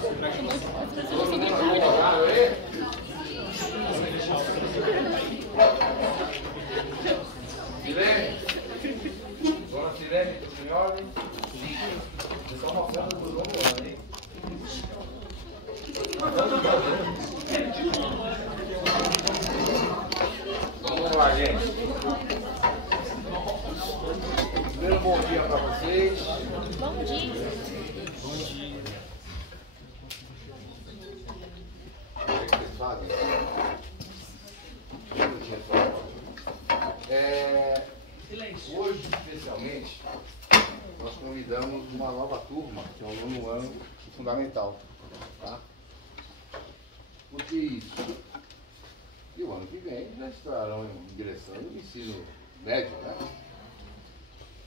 Todo mundo acomodado aí? Silene? Dona Silene, senhora? Isso é uma foto do novo ano, hein? Vamos lá, gente. Primeiro bom dia para vocês. Bom dia. Bom dia. O que vocês fazem? Hoje, especialmente, nós convidamos uma nova turma, que é o nono ano do Fundamental. Tá? Por que isso? E o ano que vem já estarão ingressando no ensino médio, né?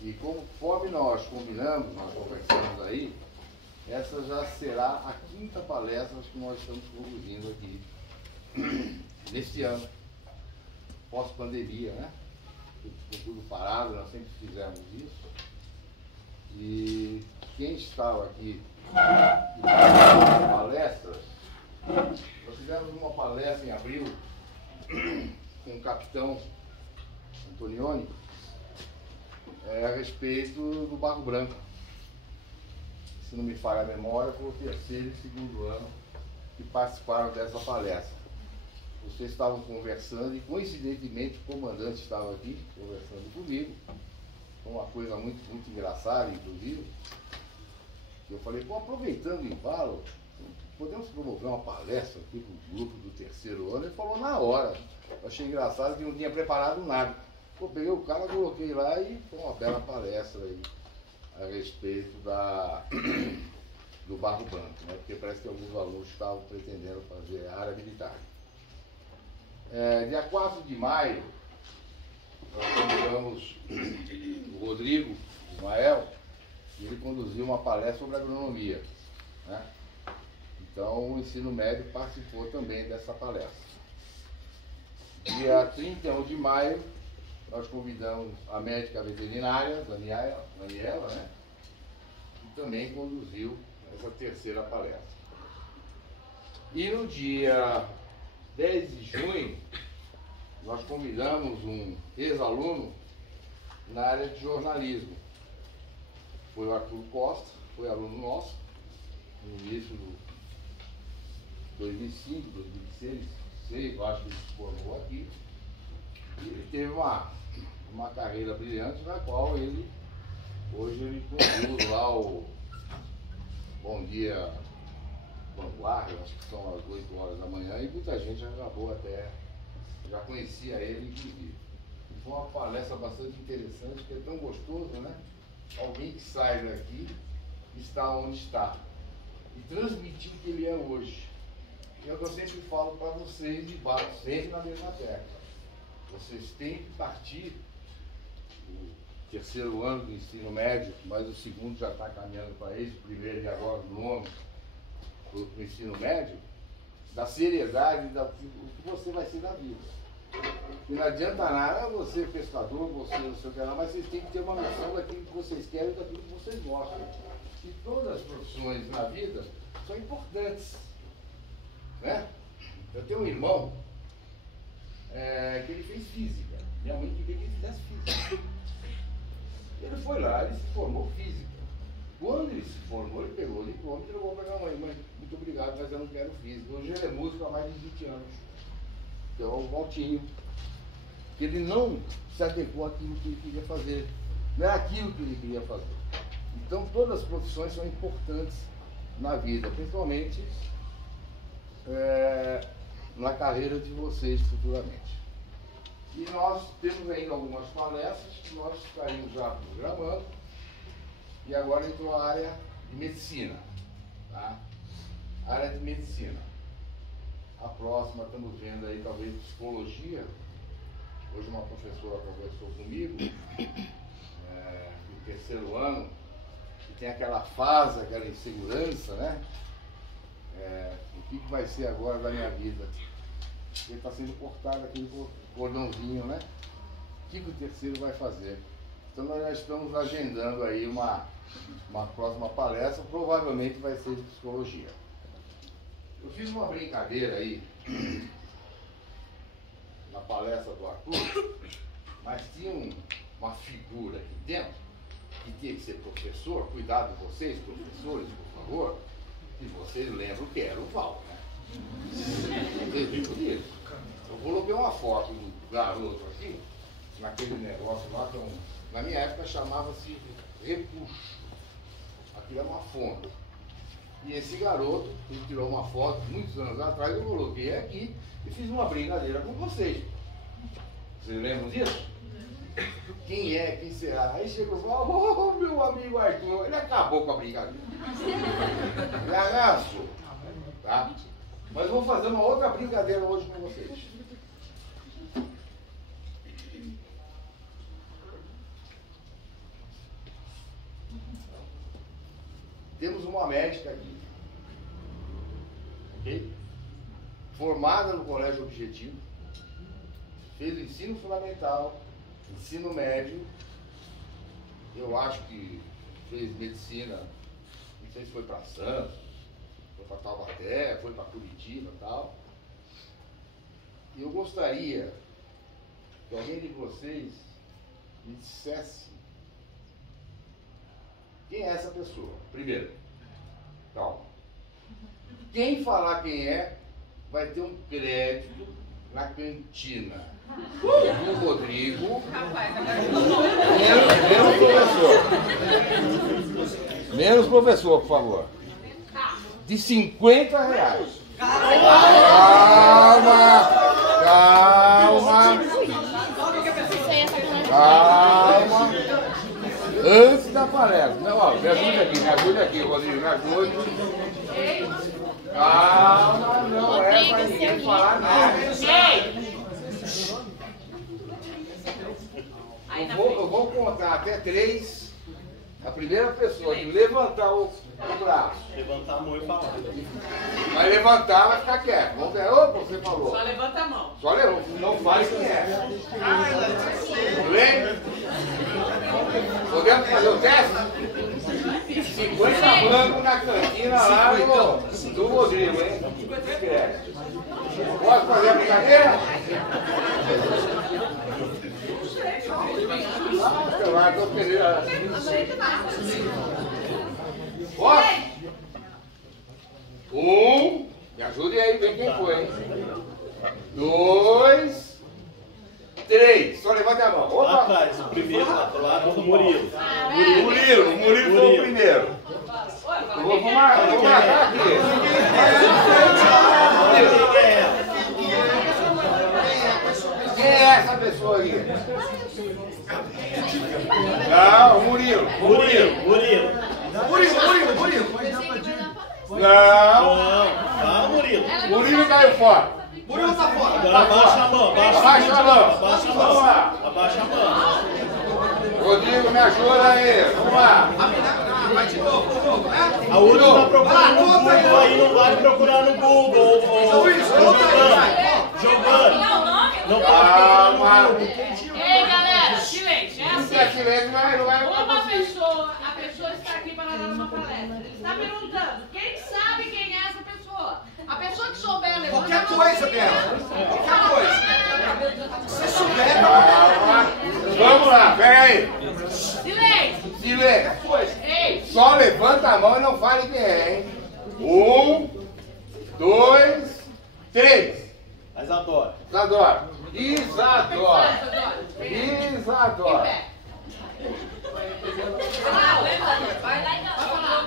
E conforme nós combinamos, nós conversamos aí, essa já será a quinta palestra que nós estamos conduzindo aqui neste ano, pós-pandemia, né? Ficou tudo parado, nós sempre fizemos isso. E quem estava aqui em palestras, nós fizemos uma palestra em abril com o capitão Antonioni a respeito do Barro Branco. Se não me falha a memória, foi o terceiro e segundo ano que participaram dessa palestra. Vocês estavam conversando e, coincidentemente, o comandante estava aqui conversando comigo. Foi uma coisa muito engraçada, inclusive. Eu falei, pô, aproveitando o embalo, podemos promover uma palestra aqui para o grupo do terceiro ano? Ele falou na hora. Eu achei engraçado que não tinha preparado nada. Pô, peguei o cara, coloquei lá e foi uma bela palestra aí a respeito do Barro Branco, né? Porque parece que alguns alunos estavam pretendendo fazer a área militar. Dia 4 de maio, nós convidamos o Rodrigo Ismael e ele conduziu uma palestra sobre agronomia, né? Então o ensino médio participou também dessa palestra. Dia 31 de maio, nós convidamos a médica veterinária, Daniela, né? Que também conduziu essa terceira palestra. E no dia 10 de junho, nós convidamos um ex-aluno na área de jornalismo. Foi o Arthur Costa, foi aluno nosso, no início de 2005, 2006, eu acho que ele se formou aqui. E ele teve uma carreira brilhante, na qual hoje ele conduz lá o Bom Dia Vanguarda, acho que são às 8 horas da manhã, e muita gente já acabou já conhecia ele, inclusive. E foi uma palestra bastante interessante, porque é tão gostoso, né? Alguém que sai daqui está onde está e transmitir o que ele é hoje. E é o que eu sempre falo para vocês e bato sempre na mesma tecla. Vocês têm que partir o terceiro ano do ensino médio, mas o segundo já está caminhando para isso, o primeiro e agora o nono do ensino médio, da seriedade do que você vai ser na vida. E não adianta nada você pescador, você não sei o que lá, mas vocês têm que ter uma noção daquilo que vocês querem e daquilo que vocês gostam. E todas as profissões na vida são importantes, né? Eu tenho um irmão que ele fez física. Minha mãe queria que ele fizesse física. Ele foi lá, ele se formou física. Quando ele se formou, ele pegou o diploma e levou para minha mãe. Mãe, muito obrigado, mas eu não quero física. Hoje ele é músico há mais de 20 anos. Que é o Valtinho. Ele não se adequou àquilo que ele queria fazer. Não é aquilo que ele queria fazer. Então todas as profissões são importantes na vida, principalmente na carreira de vocês futuramente. E nós temos ainda algumas palestras que nós estaríamos já programando. E agora entrou a área de medicina. Tá? A área de medicina. A próxima estamos vendo aí talvez psicologia. Hoje uma professora conversou comigo, no terceiro ano, que tem aquela fase, aquela insegurança, né? O que vai ser agora da minha vida? Ele está sendo cortado aquele cordãozinho, né? O que o terceiro vai fazer? Então nós já estamos agendando aí uma próxima palestra, provavelmente vai ser de psicologia. Eu fiz uma brincadeira aí na palestra do Arthur, mas tinha uma figura aqui dentro que tinha que ser professor. Cuidado de vocês, professores, por favor, que vocês lembram que era o Val, né? Vocês viram disso? Eu coloquei uma foto do garoto aqui, naquele negócio lá, que na minha época chamava-se repuxo. Aquilo era uma fonte. E esse garoto, ele tirou uma foto muitos anos atrás, eu coloquei aqui e fiz uma brincadeira com vocês. Vocês lembram disso? Quem é? Quem será? Aí chegou e falou, meu amigo Arthur, ele acabou com a brincadeira. Ele arrasou. Tá? Mas eu vou fazer uma outra brincadeira hoje com vocês. Temos uma médica aqui, ok? Formada no Colégio Objetivo, fez o ensino fundamental, ensino médio, eu acho que fez medicina, não sei se foi para Santos, foi para Taubaté, foi para Curitiba e tal. E eu gostaria que alguém de vocês me dissesse quem é essa pessoa. Primeiro, calma. Quem falar quem é, vai ter um crédito na cantina do Rodrigo. Menos professor, por favor. De R$50. Calma. Antes da palestra. Não, ó, me ajude aqui, Rodrigo, me ajude. Calma, não é pra ninguém falar nada. Eu vou contar até 3. A primeira pessoa que levantar o braço. Levantar a mão e falar. Vai levantar, vai ficar quieto. Vamos ver. Opa, você falou. Só levanta a mão. Só levanta. Não fale quem é. Lembra? Podemos fazer o teste? 50 bancos na cantina lá do Rodrigo, hein? Posso fazer a brincadeira? Nossa, tô querendo. Posso? 1, me ajude aí, vem quem foi, hein? 2, 3, só levante a mão. Opa. Lá atrás, o primeiro, lá do Murilo. Murilo foi o primeiro. Eu vou marcar aqui. Quem é essa pessoa aí? Não, Murilo. Não. Tá, Murilo. Murilo caiu fora. Murilo tá fora. Agora abaixa a mão. Abaixa a mão. Vamos lá. Abaixa a mão. Rodrigo, me ajuda aí. Vamos lá. Vai de novo, né? A outra tá procurando no Google aí, não vale procurar no Google. Jogando. Não pode procurar no Google. Ei, galera, silêncio. É Se é assim. silêncio, não vai. A pessoa está aqui para dar uma palestra. Ele está perguntando, quem sabe quem é essa pessoa? A pessoa que souber levantar. Qualquer coisa dela. Qualquer coisa. Se souber, Vamos lá, pega aí. Silêncio. Silêncio. Ei. Só levanta a mão e não fale quem é, hein? 1, 2, 3. Isadora. Isadora.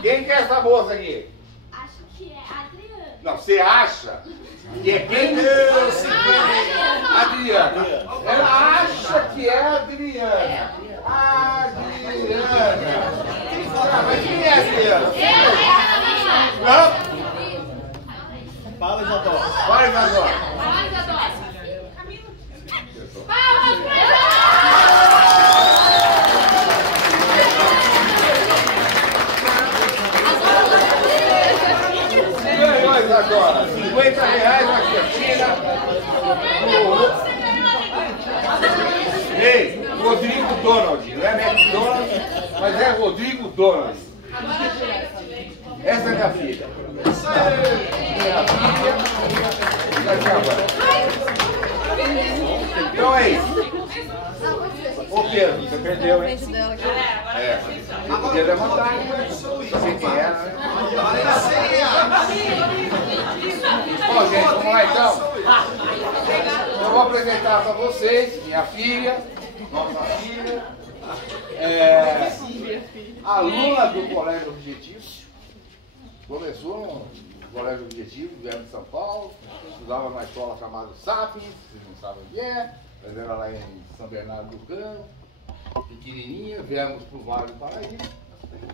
Quem que é essa moça aqui? Acho que é a Adriana. Não, você acha que é quem? Adriana. Ela acha que é a Adriana. Mas quem é a Adriana? Não? Fala, Isadora. Vai, Isadora. Palmas pra Ganhou, Isadora. R$50 na cantina. Ei, Rodrigo Donald. Não é McDonald's, mas é Rodrigo Donald. Essa é minha filha. Minha filha. perdeu, hein? Agora Você podia levantar, hein? Não sei quem era, né? Bom, gente, vamos lá então. Eu vou apresentar para vocês minha filha, nossa filha, aluna do Colégio Objetivo. Começou no Colégio Objetivo, vieram de São Paulo, estudava numa escola chamada Sapiens, vocês não sabem o que é, mas era lá em São Bernardo do Campo, pequenininha, viemos para o Vale do Paraíba,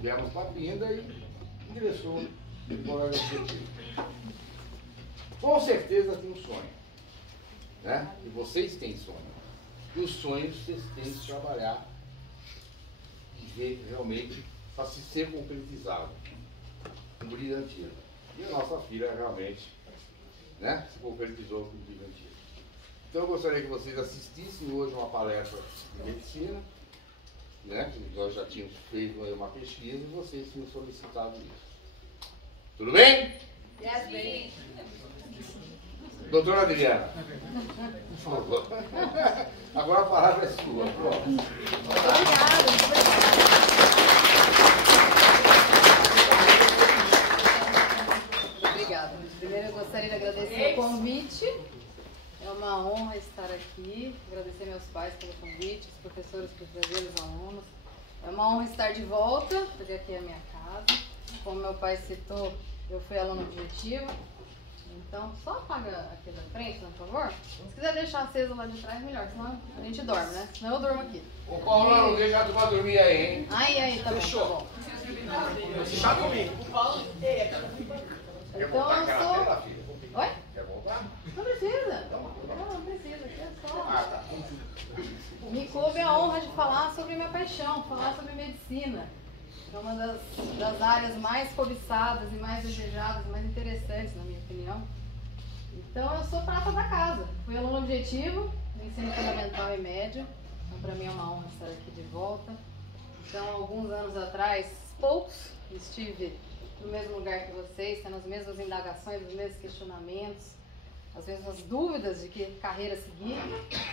viemos para Pinda e ingressou no Colégio Objetivo. Com certeza tem um sonho, né? E vocês têm sonho. E os sonhos vocês têm que trabalhar e ver realmente para se ser concretizado, com brilhantismo. E a nossa filha realmente, né, se concretizou com brilhantismo. Então eu gostaria que vocês assistissem hoje uma palestra de medicina, né? Nós já tínhamos feito uma pesquisa e vocês tinham solicitado isso. Tudo bem? Sim. Doutora Adriana, por favor. Agora a palavra é sua. Pronto. Obrigada. Primeiro eu gostaria de agradecer o convite. É uma honra estar aqui. Agradecer meus pais pelo convite, os professores por trazer os alunos. É uma honra estar de volta, porque aqui é a minha casa. Como meu pai citou, eu fui aluno objetivo. Então, só apaga aqui da frente, por favor. Se quiser deixar aceso lá de trás, melhor, senão a gente dorme, né? Senão eu durmo aqui. Ô Paulo, não deixa tu pra dormir aí, hein? Aí, tá bom, tá bom. Chá comigo. Quer Então, voltar eu aquela sou... tela, filha? Oi? Quer voltar? Não precisa. Não precisa, aqui é só... Ah, tá. Me coube a honra de falar sobre minha paixão, falar sobre medicina. É uma das áreas mais cobiçadas e mais desejadas, mais interessantes, na minha opinião. Então, eu sou prata da casa. Fui aluno objetivo, ensino fundamental e médio. Então, para mim é uma honra estar aqui de volta. Então, alguns anos atrás, poucos, estive no mesmo lugar que vocês, tendo as mesmas indagações, os mesmos questionamentos, as mesmas dúvidas de que carreira seguir.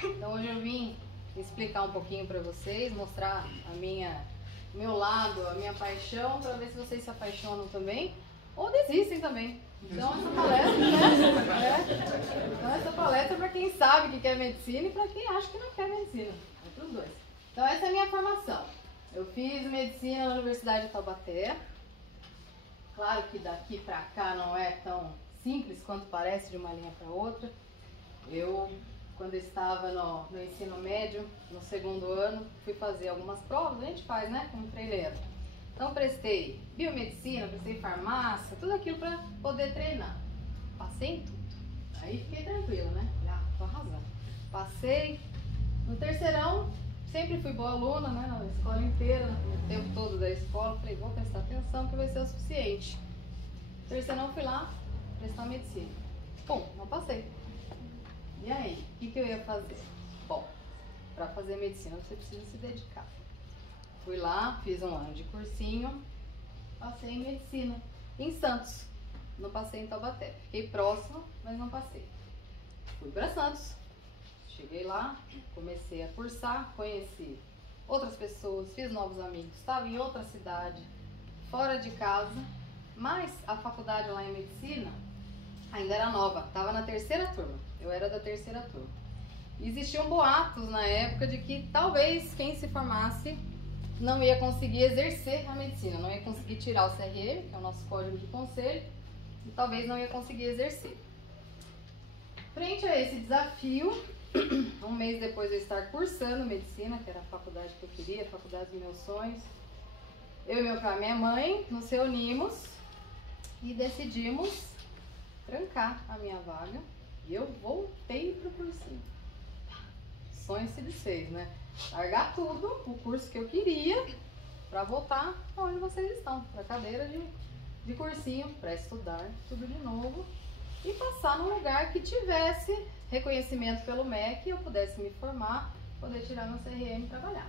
Então, hoje eu vim explicar um pouquinho para vocês, mostrar o meu lado, a minha paixão, para ver se vocês se apaixonam também ou desistem também. Então essa palestra, né? Então essa palestra é para quem sabe que quer medicina e para quem acha que não quer medicina. É para os dois. Então essa é a minha formação. Eu fiz medicina na Universidade de Taubaté. Claro que daqui para cá não é tão simples quanto parece de uma linha para outra. Eu, quando estava no ensino médio, no segundo ano, fui fazer algumas provas, a gente faz, né, como treineiro. Então prestei biomedicina, prestei farmácia, tudo aquilo para poder treinar. Passei em tudo. Aí fiquei tranquila, né? Ah, tô arrasando. Passei. No terceirão, sempre fui boa aluna, né? Na escola inteira, no tempo todo da escola. Falei, vou prestar atenção que vai ser o suficiente. No terceirão fui lá prestar medicina. Bom, não passei. E aí, o que eu ia fazer? Bom, para fazer medicina você precisa se dedicar. Fui lá, fiz um ano de cursinho, passei em medicina, em Santos. Não passei em Taubaté. Fiquei próximo, mas não passei. Fui para Santos. Cheguei lá, comecei a cursar, conheci outras pessoas, fiz novos amigos. Estava em outra cidade, fora de casa, mas a faculdade lá em medicina ainda era nova. Estava na terceira turma. Eu era da terceira turma. Existiam boatos na época de que talvez quem se formasse não ia conseguir exercer a medicina, não ia conseguir tirar o CRM, que é o nosso código de conselho, e talvez não ia conseguir exercer. Frente a esse desafio, um mês depois de eu estar cursando medicina, que era a faculdade que eu queria, a faculdade dos meus sonhos, eu e meu pai e minha mãe nos reunimos e decidimos trancar a minha vaga e eu voltei para o cursinho. O sonho se desfez, né? Largar tudo, o curso que eu queria, para voltar para onde vocês estão, para a cadeira de cursinho, para estudar tudo de novo e passar num lugar que tivesse reconhecimento pelo MEC e eu pudesse me formar, poder tirar meu CRM e trabalhar.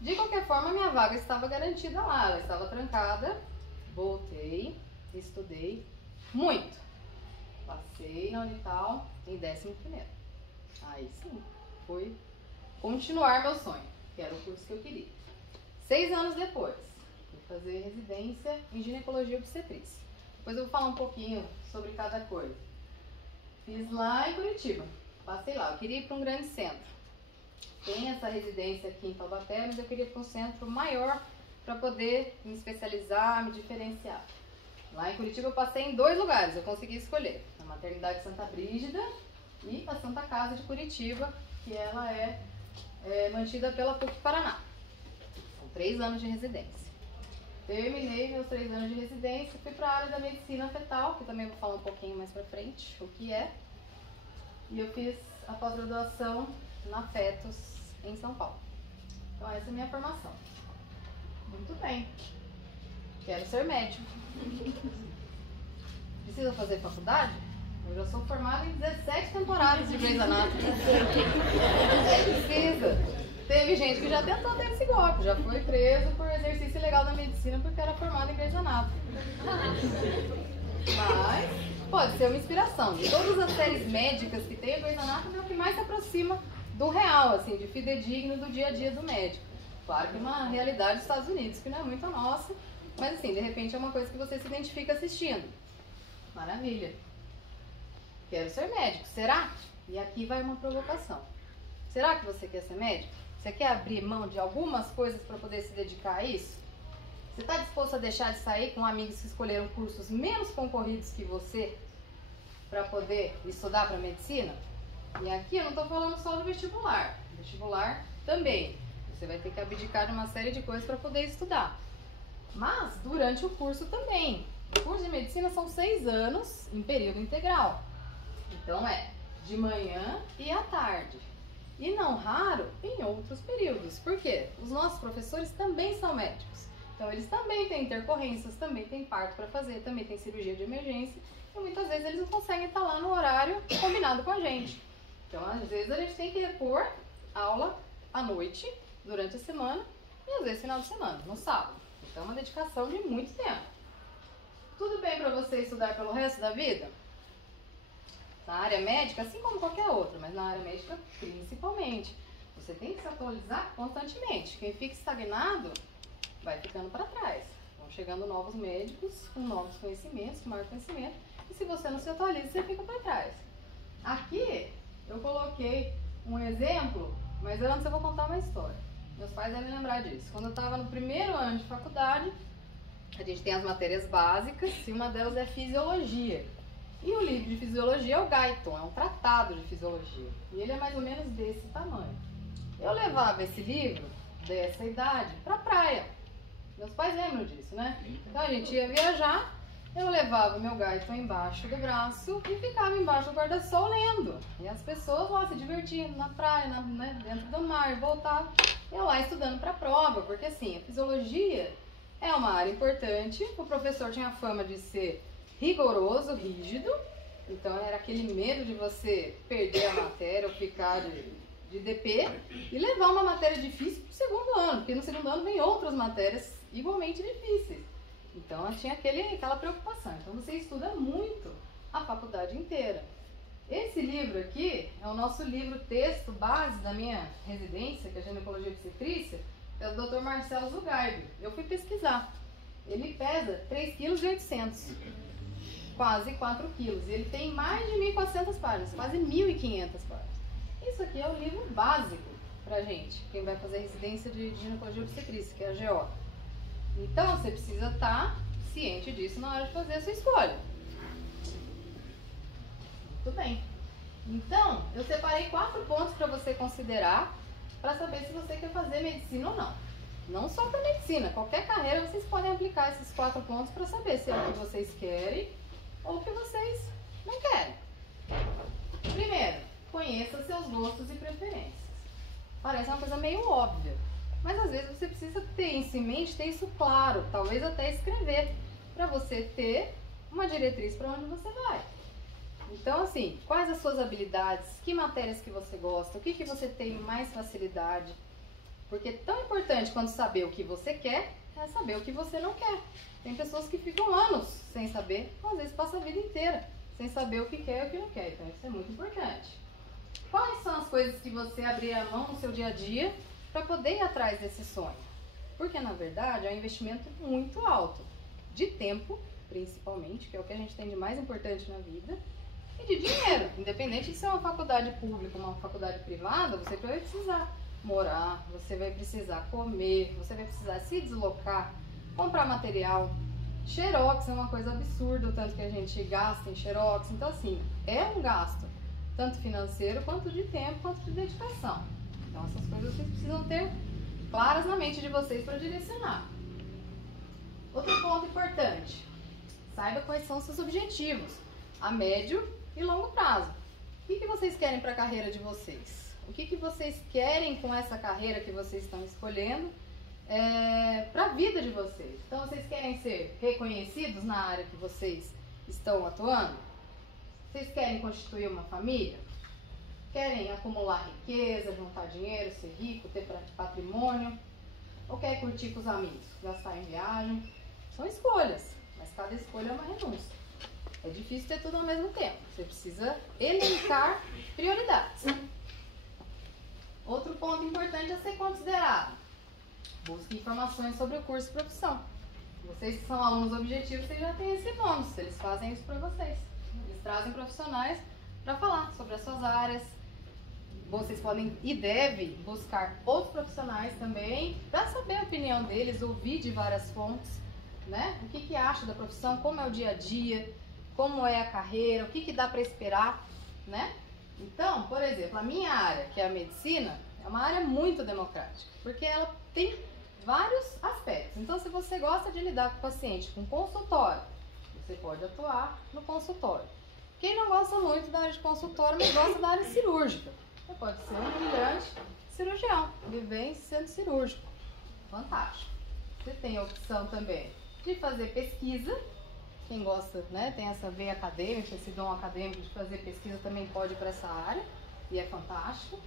De qualquer forma, minha vaga estava garantida lá, ela estava trancada, voltei, estudei muito. Passei na Unital em 11º. Aí sim, fui continuar meu sonho. que era o curso que eu queria. 6 anos depois, fui fazer residência em ginecologia e obstetrícia. Depois eu vou falar um pouquinho sobre cada coisa. Fiz lá em Curitiba, passei lá, eu queria ir para um grande centro. Tem essa residência aqui em Taubaté, mas eu queria ir para um centro maior para poder me especializar, me diferenciar. Lá em Curitiba eu passei em 2 lugares, eu consegui escolher. A Maternidade Santa Brígida e a Santa Casa de Curitiba, que ela é mantida pela PUC Paraná. São 3 anos de residência. Terminei meus 3 anos de residência, fui para a área da medicina fetal, que também vou falar um pouquinho mais para frente o que é. E eu fiz a pós-graduação na Fetos em São Paulo. Então essa é a minha formação. Muito bem. Quero ser médico. Precisa fazer faculdade? Eu já sou formada em 17 temporadas de Grey's Anatomy. Precisa. Teve gente que já tentou ter esse golpe, já foi preso por exercício ilegal da medicina porque era formado em Grey's Anatomy. Mas pode ser uma inspiração. De todas as séries médicas que tem, a Grey's Anatomy é o que mais se aproxima do real, assim, de fidedigno do dia a dia do médico. Claro que é uma realidade dos Estados Unidos, que não é muito a nossa, mas assim, de repente é uma coisa que você se identifica assistindo. Maravilha. Quero ser médico, será? E aqui vai uma provocação. Será que você quer ser médico? Você quer abrir mão de algumas coisas para poder se dedicar a isso? Você está disposto a deixar de sair com amigos que escolheram cursos menos concorridos que você para poder estudar para medicina? E aqui eu não estou falando só do vestibular. Vestibular também. Você vai ter que abdicar de uma série de coisas para poder estudar. Mas durante o curso também. O curso de medicina são 6 anos em período integral. Então é de manhã e à tarde. E não raro em outros períodos. Por quê? Os nossos professores também são médicos. Então eles também têm intercorrências, também têm parto para fazer, também tem cirurgia de emergência. E muitas vezes eles não conseguem estar lá no horário combinado com a gente. Então às vezes a gente tem que repor aula à noite, durante a semana, e às vezes final de semana, no sábado. Então é uma dedicação de muito tempo. Tudo bem para você estudar pelo resto da vida? Na área médica, assim como qualquer outra, mas na área médica principalmente. Você tem que se atualizar constantemente. Quem fica estagnado vai ficando para trás. Vão chegando novos médicos com novos conhecimentos, com maior conhecimento. E se você não se atualiza, você fica para trás. Aqui eu coloquei um exemplo, mas antes eu vou contar uma história. Meus pais devem lembrar disso. Quando eu estava no primeiro ano de faculdade, a gente tem as matérias básicas e uma delas é fisiologia. E o livro de fisiologia é o Guyton, é um tratado de fisiologia. E ele é mais ou menos desse tamanho. Eu levava esse livro, dessa idade, pra praia. Meus pais lembram disso, né? Então a gente ia viajar, eu levava o meu Guyton embaixo do braço e ficava embaixo do guarda-sol lendo. E as pessoas lá se divertindo na praia, dentro do mar, voltavam. Eu lá estudando pra prova, porque assim, a fisiologia é uma área importante. O professor tinha a fama de ser rigoroso, rígido, então era aquele medo de você perder a matéria ou ficar de DP e levar uma matéria difícil para o segundo ano, porque no segundo ano vem outras matérias igualmente difíceis. Então tinha aquela preocupação. Então você estuda muito a faculdade inteira. Esse livro aqui é o nosso livro texto base da minha residência, que é a ginecologia e obstetrícia, é do Dr. Marcelo Zugarbi. Eu fui pesquisar. Ele pesa 3,8 kg. Quase 4 quilos. Ele tem mais de 1.400 páginas, quase 1.500 páginas. Isso aqui é o livro básico pra gente, quem vai fazer residência de ginecologia e obstetrícia, que é a GO. Então, você precisa estar ciente disso na hora de fazer a sua escolha. Muito bem. Então, eu separei 4 pontos para você considerar para saber se você quer fazer medicina ou não. Não só para medicina, qualquer carreira vocês podem aplicar esses 4 pontos para saber se é o que vocês querem ou o que vocês não querem. Primeiro, conheça seus gostos e preferências. Parece uma coisa meio óbvia, mas às vezes você precisa ter isso em mente, ter isso claro, talvez até escrever, para você ter uma diretriz para onde você vai. Então, assim, quais as suas habilidades, que matérias que você gosta, o que você tem mais facilidade. Porque tão importante quanto saber o que você quer, é saber o que você não quer. Tem pessoas que ficam anos sem saber, às vezes passa a vida inteira sem saber o que quer e o que não quer. Então isso é muito importante. Quais são as coisas que você abrir a mão no seu dia a dia para poder ir atrás desse sonho. Porque, na verdade, é um investimento muito alto. De tempo, principalmente, que é o que a gente tem de mais importante na vida, e de dinheiro. Independente de ser uma faculdade pública ou uma faculdade privada, você vai precisar morar, você vai precisar comer, você vai precisar se deslocar, comprar material. Xerox é uma coisa absurda, o tanto que a gente gasta em xerox. Então, assim, é um gasto, tanto financeiro, quanto de tempo, quanto de dedicação. Então, essas coisas vocês precisam ter claras na mente de vocês para direcionar. Outro ponto importante, saiba quais são os seus objetivos, a médio e longo prazo. O que vocês querem para a carreira de vocês? O que vocês querem com essa carreira que vocês estão escolhendo para a vida de vocês? Então, vocês querem ser reconhecidos na área que vocês estão atuando? Vocês querem constituir uma família? Querem acumular riqueza, juntar dinheiro, ser rico, ter patrimônio? Ou quer curtir com os amigos, gastar em viagem? São escolhas, mas cada escolha é uma renúncia. É difícil ter tudo ao mesmo tempo. Você precisa elencar prioridades. Outro ponto importante a ser considerado: busque informações sobre o curso e profissão. Vocês que são alunos objetivos, vocês já têm esse bônus. Eles fazem isso para vocês. Eles trazem profissionais para falar sobre as suas áreas. Vocês podem e devem buscar outros profissionais também para saber a opinião deles, ouvir de várias fontes, né? O que acha da profissão, como é o dia a dia, como é a carreira, o que dá para esperar, né? Então, por exemplo, a minha área, que é a medicina, é uma área muito democrática, porque ela tem vários aspectos. Então, se você gosta de lidar com o paciente, com consultório, você pode atuar no consultório. Quem não gosta muito da área de consultório, mas gosta da área cirúrgica, você pode ser um brilhante cirurgião, viver sendo cirúrgico. Fantástico. Você tem a opção também de fazer pesquisa. Quem gosta, né, tem essa veia acadêmica, esse dom acadêmico de fazer pesquisa, também pode ir para essa área, e é fantástico.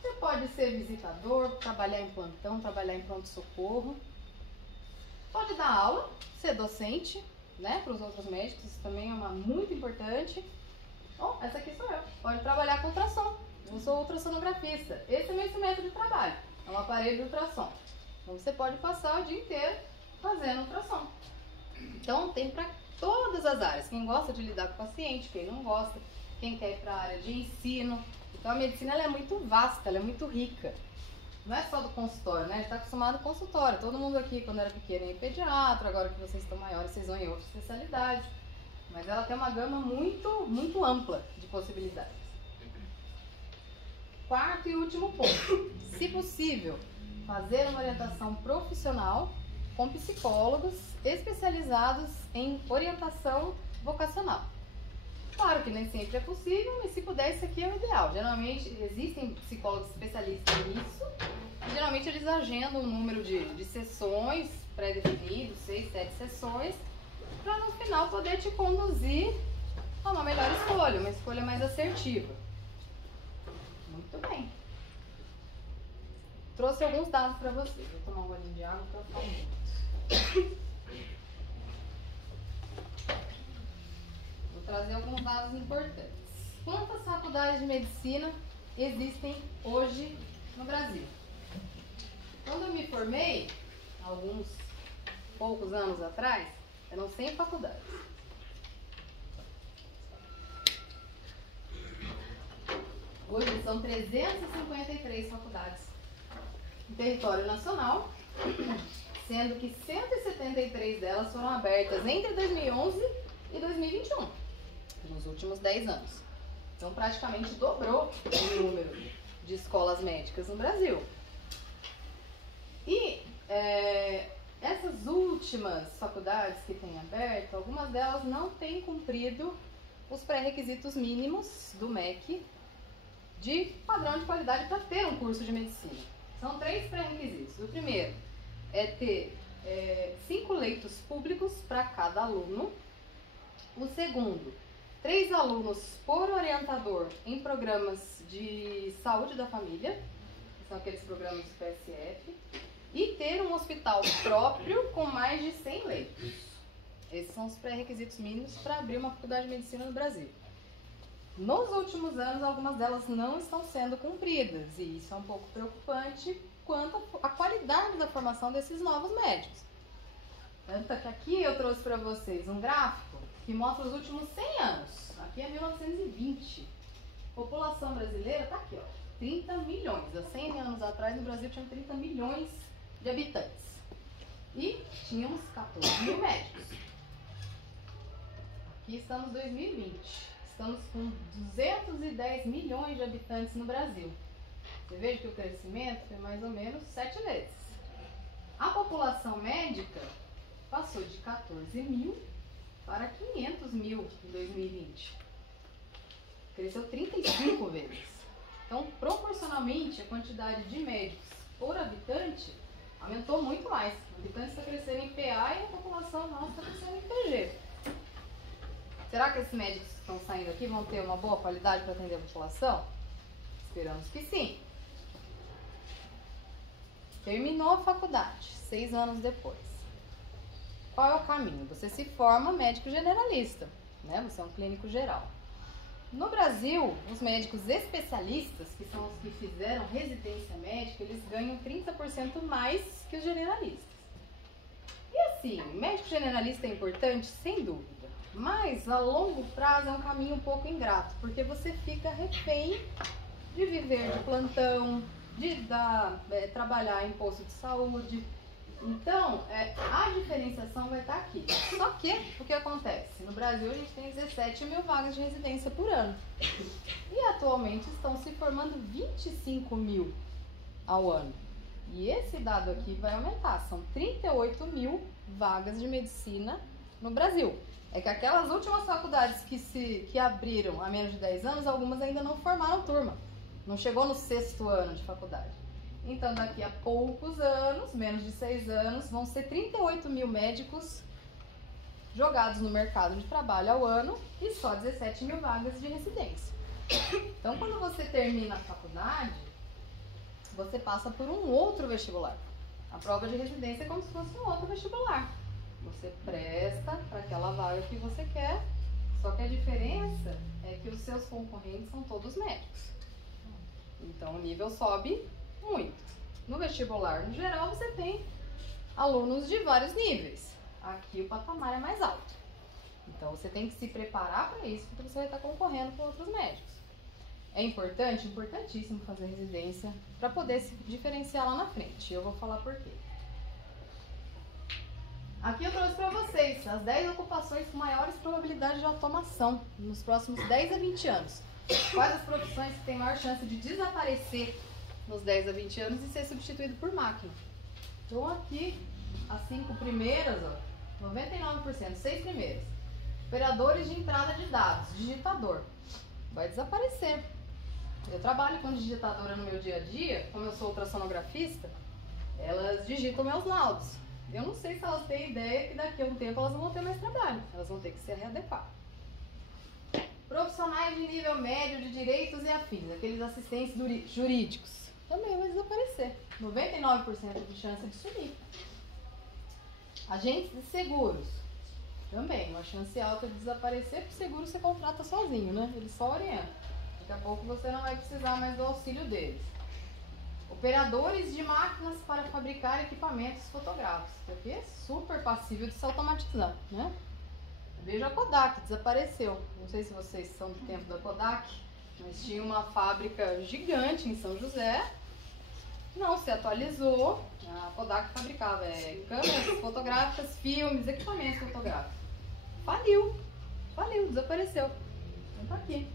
Você pode ser visitador, trabalhar em plantão, trabalhar em pronto-socorro. Pode dar aula, ser docente, né, para os outros médicos, isso também é muito importante. Bom, essa aqui sou eu. Pode trabalhar com ultrassom. Eu sou ultrassonografista. Esse é meu instrumento de trabalho, é um aparelho de ultrassom. Então você pode passar o dia inteiro fazendo ultrassom. Então tem para todas as áreas. Quem gosta de lidar com o paciente, quem não gosta, quem quer ir para a área de ensino. Então a medicina ela é muito vasta, ela é muito rica. Não é só do consultório, né? A gente está acostumado com consultório. Todo mundo aqui, quando era pequeno, ia em pediatra. Agora que vocês estão maiores, vocês vão em outras especialidades. Mas ela tem uma gama muito, muito ampla de possibilidades. Quarto e último ponto. Se possível, fazer uma orientação profissional com psicólogos especializados em orientação vocacional. Claro que nem sempre é possível, mas se puder, isso aqui é o ideal. Geralmente existem psicólogos especialistas nisso, e geralmente eles agendam um número de sessões pré-definido, 6, 7 sessões, para no final poder te conduzir a uma melhor escolha, uma escolha mais assertiva. Muito bem. Trouxe alguns dados para vocês. Vou tomar um golinho de água para eu falar muito. Vou trazer alguns dados importantes. Quantas faculdades de medicina existem hoje no Brasil? Quando eu me formei, alguns poucos anos atrás, eram 100 faculdades. Hoje são 353 faculdades no território nacional, sendo que 173 delas foram abertas entre 2011 e 2021, nos últimos 10 anos. Então praticamente dobrou o número de escolas médicas no Brasil. E essas últimas faculdades que têm aberto, algumas delas não têm cumprido os pré-requisitos mínimos do MEC de padrão de qualidade para ter um curso de medicina. São 3 pré-requisitos. O primeiro é ter 5 leitos públicos para cada aluno. O segundo, 3 alunos por orientador em programas de saúde da família, que são aqueles programas do PSF, e ter um hospital próprio com mais de 100 leitos. Esses são os pré-requisitos mínimos para abrir uma faculdade de medicina no Brasil. Nos últimos anos, algumas delas não estão sendo cumpridas, e isso é um pouco preocupante quanto a qualidade da formação desses novos médicos. Tanto que aqui eu trouxe para vocês um gráfico que mostra os últimos 100 anos. Aqui é 1920. A população brasileira está aqui, ó, 30 milhões. Há 100 anos atrás no Brasil tinha 30 milhões de habitantes. E tínhamos 14 mil médicos. Aqui estamos em 2020. Estamos com 210 milhões de habitantes no Brasil. Você veja que o crescimento foi mais ou menos 7 vezes. A população médica passou de 14 mil para 500 mil em 2020. Cresceu 35 vezes. Então, proporcionalmente, a quantidade de médicos por habitante aumentou muito mais. O habitante está crescendo em PA e a população nossa está crescendo em PG. Será que esses médicos que estão saindo aqui vão ter uma boa qualidade para atender a população? Esperamos que sim. Terminou a faculdade, 6 anos depois. Qual é o caminho? Você se forma médico generalista, né? Você é um clínico geral. No Brasil, os médicos especialistas, que são os que fizeram residência médica, eles ganham 30% mais que os generalistas. E assim, médico generalista é importante? Sem dúvida. Mas a longo prazo é um caminho um pouco ingrato, porque você fica refém de viver de plantão, de trabalhar em posto de saúde. Então, a diferenciação vai estar aqui. Só que, o que acontece? No Brasil, a gente tem 17 mil vagas de residência por ano. E atualmente estão se formando 25 mil ao ano. E esse dado aqui vai aumentar. São 38 mil vagas de medicina no Brasil. É que aquelas últimas faculdades que abriram há menos de 10 anos, algumas ainda não formaram turma. Não chegou no 6º ano de faculdade. Então, daqui a poucos anos, menos de 6 anos, vão ser 38 mil médicos jogados no mercado de trabalho ao ano e só 17 mil vagas de residência. Então, quando você termina a faculdade, você passa por um outro vestibular. A prova de residência é como se fosse um outro vestibular. Você presta para aquela vaga que você quer, só que a diferença é que os seus concorrentes são todos médicos. Então, o nível sobe muito. No vestibular, no geral, você tem alunos de vários níveis. Aqui o patamar é mais alto. Então, você tem que se preparar para isso, porque você vai estar concorrendo com outros médicos. É importante, importantíssimo fazer residência para poder se diferenciar lá na frente. Eu vou falar por quê. Aqui eu trouxe para vocês as 10 ocupações com maiores probabilidades de automação nos próximos 10 a 20 anos. Quais as profissões que têm maior chance de desaparecer nos 10 a 20 anos e ser substituído por máquina? Então aqui, as 5 primeiras, ó, 99%, 6 primeiras. Operadores de entrada de dados, digitador, vai desaparecer. Eu trabalho com digitadora no meu dia a dia, como eu sou ultrassonografista, elas digitam meus laudos. Eu não sei se elas têm ideia que daqui a um tempo elas não vão ter mais trabalho, elas vão ter que se readequar. Profissionais de nível médio de direitos e afins, aqueles assistentes jurídicos, também vai desaparecer. 99% de chance de sumir. Agentes de seguros, também, uma chance alta de desaparecer, porque o seguro você contrata sozinho, né? Ele só orienta. Daqui a pouco você não vai precisar mais do auxílio deles. Operadores de máquinas para fabricar equipamentos fotográficos. Isso aqui é super passível de se automatizar, né? Veja a Kodak, desapareceu. Não sei se vocês são do tempo da Kodak, mas tinha uma fábrica gigante em São José. Não se atualizou. A Kodak fabricava câmeras fotográficas, filmes, equipamentos fotográficos. Faliu, desapareceu. Então tá aqui.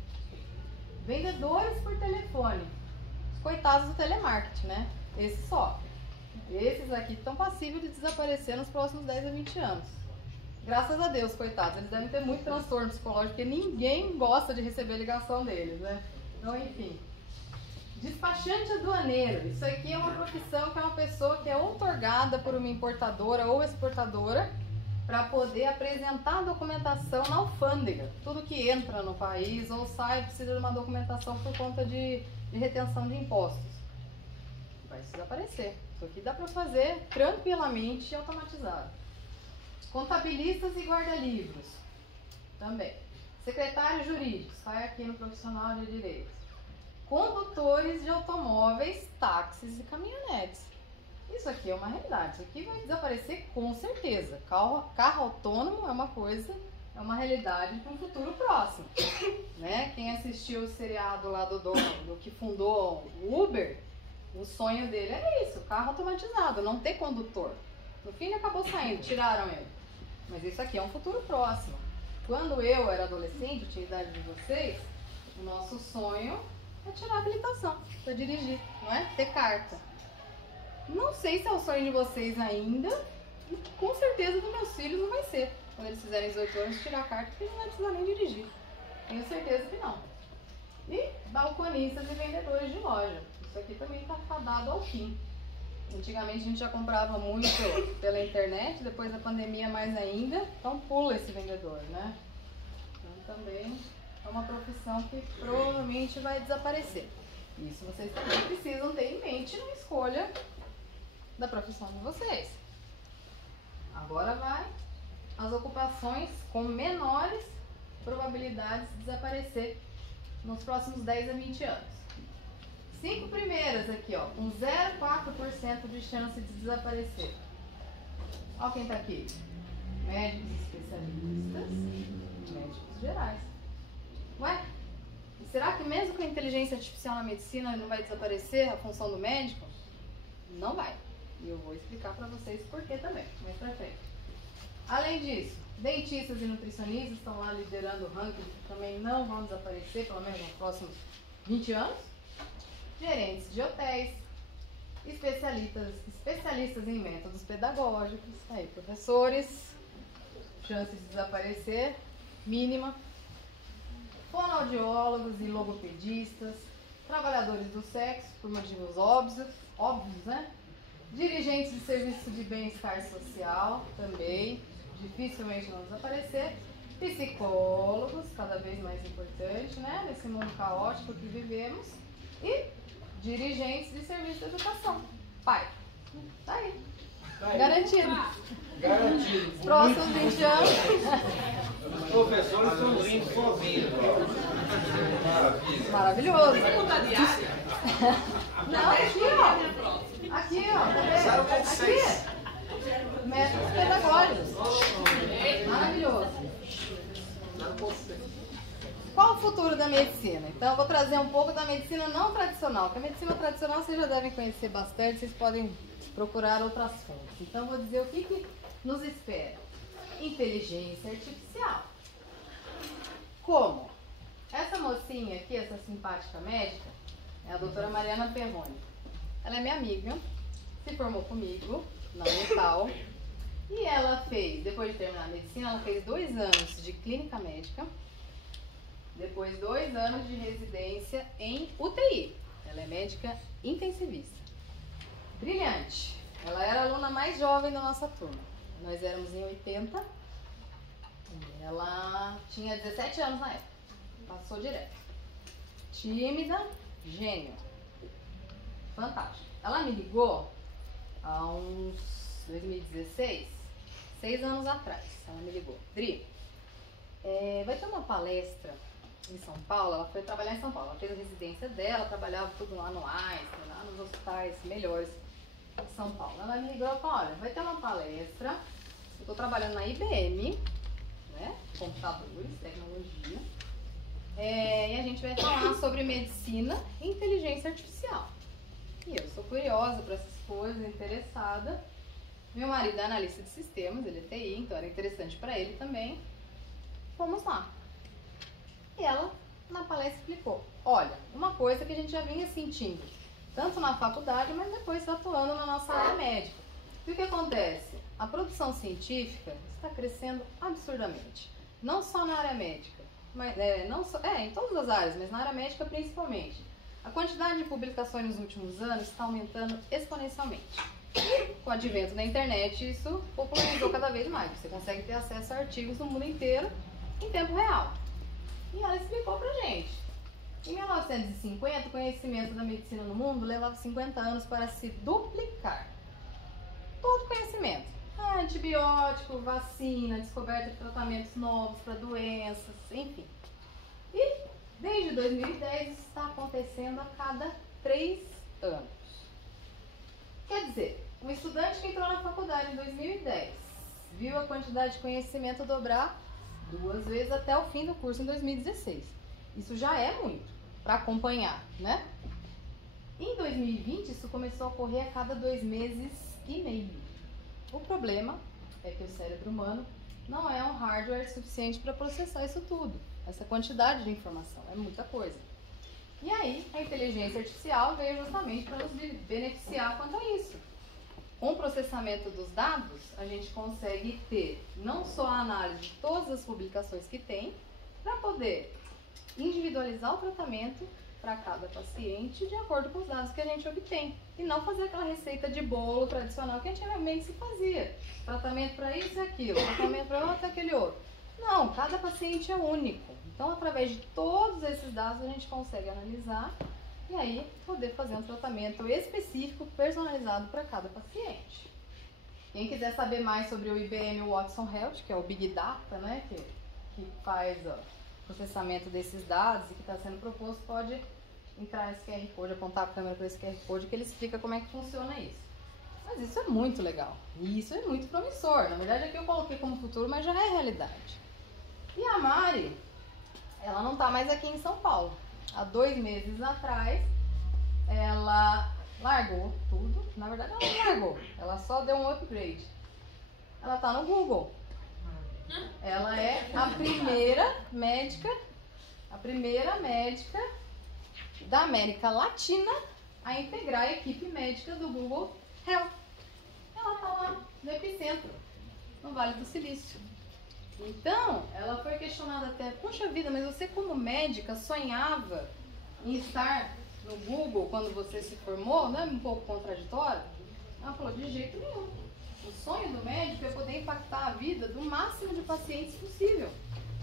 Vendedores por telefone. Os coitados do telemarketing, né? Esses sofrem. Esses aqui estão passíveis de desaparecer nos próximos 10 a 20 anos. Graças a Deus, coitados. Eles devem ter muito transtorno psicológico, porque ninguém gosta de receber ligação deles, né? Então, enfim. Despachante aduaneiro. Isso aqui é uma profissão que é uma pessoa que é outorgada por uma importadora ou exportadora para poder apresentar a documentação na alfândega. Tudo que entra no país ou sai precisa de uma documentação por conta de retenção de impostos. Vai desaparecer. Isso aqui dá para fazer tranquilamente e automatizado. Contabilistas e guarda-livros. Também. Secretário jurídico. Sai aqui no profissional de direitos. condutores de automóveis, táxis e caminhonetes. Isso aqui é uma realidade, isso aqui vai desaparecer com certeza. Carro autônomo é uma coisa, é uma realidade para um futuro próximo. Né? Quem assistiu o seriado lá do que fundou o Uber, o sonho dele era isso, carro automatizado, não ter condutor. No fim ele acabou saindo, tiraram ele. Mas isso aqui é um futuro próximo. Quando eu era adolescente, tinha a idade de vocês, o nosso sonho é tirar a habilitação para dirigir, não é? Ter carta. Não sei se é o sonho de vocês ainda, e com certeza dos meus filhos não vai ser. Quando eles fizerem 18 anos, tirar a carta, porque não vai precisar nem dirigir. Tenho certeza que não. E balconistas e vendedores de loja. Isso aqui também está fadado ao fim. Antigamente a gente já comprava muito pela internet, depois da pandemia mais ainda, então pula esse vendedor, né? Então também é uma profissão que provavelmente vai desaparecer. Isso vocês também precisam ter em mente na escolha da profissão de vocês. Agora vai as ocupações com menores probabilidades de desaparecer nos próximos 10 a 20 anos. 5 primeiras aqui, ó, com 0,4% de chance de desaparecer. Olha quem tá aqui. Médicos especialistas, médicos gerais. Ué? E será que mesmo com a inteligência artificial na medicina não vai desaparecer a função do médico? Não vai. E eu vou explicar para vocês por que também, mais pra frente. Além disso, dentistas e nutricionistas estão lá liderando o ranking, também não vão desaparecer, pelo menos nos próximos 20 anos. Gerentes de hotéis, especialistas em métodos pedagógicos, aí, professores, chance de desaparecer mínima, fonoaudiólogos e logopedistas, trabalhadores do sexo, por motivos óbvios, né? Dirigentes de serviço de bem-estar social, também, dificilmente vão desaparecer, psicólogos, cada vez mais importante, né? Nesse mundo caótico que vivemos, e dirigentes de serviço de educação. Pai. Tá aí. Garantido. Garantido. Próximos 20 anos. Os professores estão rindo sozinhos. Maravilhoso. Vai contar diária? Não, aqui, ó. Aqui, ó. Tá vendo? Aqui. Métodos pedagógicos. Maravilhoso. Qual o futuro da medicina? Então eu vou trazer um pouco da medicina não tradicional, porque a medicina tradicional vocês já devem conhecer bastante, vocês podem procurar outras fontes. Então eu vou dizer o que nos espera. Inteligência artificial. Como? Essa mocinha aqui, essa simpática médica, é a doutora Mariana Perrone. Ela é minha amiga, se formou comigo na Unital, e ela fez, depois de terminar a medicina, ela fez 2 anos de clínica médica, depois 2 anos de residência em UTI. Ela é médica intensivista. Brilhante. Ela era a aluna mais jovem da nossa turma. Nós éramos em 80. E ela tinha 17 anos na época. Passou direto. Tímida, gênio. Fantástico. Ela me ligou há uns 2016, 6 anos atrás. Ela me ligou. Dri, vai ter uma palestra em São Paulo. Ela foi trabalhar em São Paulo. Ela fez a residência dela, trabalhava tudo lá no Einstein, lá nos hospitais melhores de São Paulo. Ela me ligou e falou: olha, vai ter uma palestra. Eu estou trabalhando na IBM, né? Computadores, tecnologia. E a gente vai falar sobre medicina e inteligência artificial. E eu sou curiosa para essas coisas, interessada. Meu marido é analista de sistemas, ele é TI, então era interessante para ele também. Fomos lá. E ela, na palestra, explicou: olha, uma coisa que a gente já vinha sentindo, tanto na faculdade, mas depois atuando na nossa área médica. E o que acontece? A produção científica está crescendo absurdamente. Não só na área médica, mas, não só, em todas as áreas, mas na área médica principalmente. A quantidade de publicações nos últimos anos está aumentando exponencialmente. E com o advento da internet, isso popularizou cada vez mais. Você consegue ter acesso a artigos do mundo inteiro em tempo real. E ela explicou pra gente. Em 1950, o conhecimento da medicina no mundo levava 50 anos para se duplicar. Todo conhecimento. Antibiótico, vacina, descoberta de tratamentos novos para doenças, enfim. E Desde 2010 isso está acontecendo a cada 3 anos. Quer dizer, um estudante que entrou na faculdade em 2010 viu a quantidade de conhecimento dobrar 2 vezes até o fim do curso em 2016. Isso já é muito para acompanhar, né? Em 2020 isso começou a ocorrer a cada 2 meses e meio. O problema é que o cérebro humano não é um hardware suficiente para processar isso tudo, essa quantidade de informação, é muita coisa. E aí, a inteligência artificial veio justamente para nos beneficiar quanto a isso. Com o processamento dos dados, a gente consegue ter não só a análise de todas as publicações que tem, para poder individualizar o tratamento para cada paciente de acordo com os dados que a gente obtém. E não fazer aquela receita de bolo tradicional que antigamente se fazia. Tratamento para isso e aquilo, tratamento para outro e aquele outro. Não, cada paciente é único. Então, através de todos esses dados, a gente consegue analisar e aí poder fazer um tratamento específico, personalizado para cada paciente. Quem quiser saber mais sobre o IBM Watson Health, que é o Big Data, né, que faz o processamento desses dados e que está sendo proposto, pode entrar nesse QR Code, apontar a câmera para esse QR Code, que ele explica como é que funciona isso. Mas isso é muito legal. E isso é muito promissor. Na verdade, aqui eu coloquei como futuro, mas já é realidade. E a Mari, ela não está mais aqui em São Paulo. Há 2 meses atrás, ela largou tudo. Na verdade, ela não largou. Ela só deu um upgrade. Ela está no Google. Ela é a primeira médica da América Latina a integrar a equipe médica do Google Health. Ela está lá no epicentro, no Vale do Silício. Então, ela foi questionada até, poxa vida, mas você como médica sonhava em estar no Google quando você se formou? Não é um pouco contraditório? Ela falou, de jeito nenhum. O sonho do médico é poder impactar a vida do máximo de pacientes possível.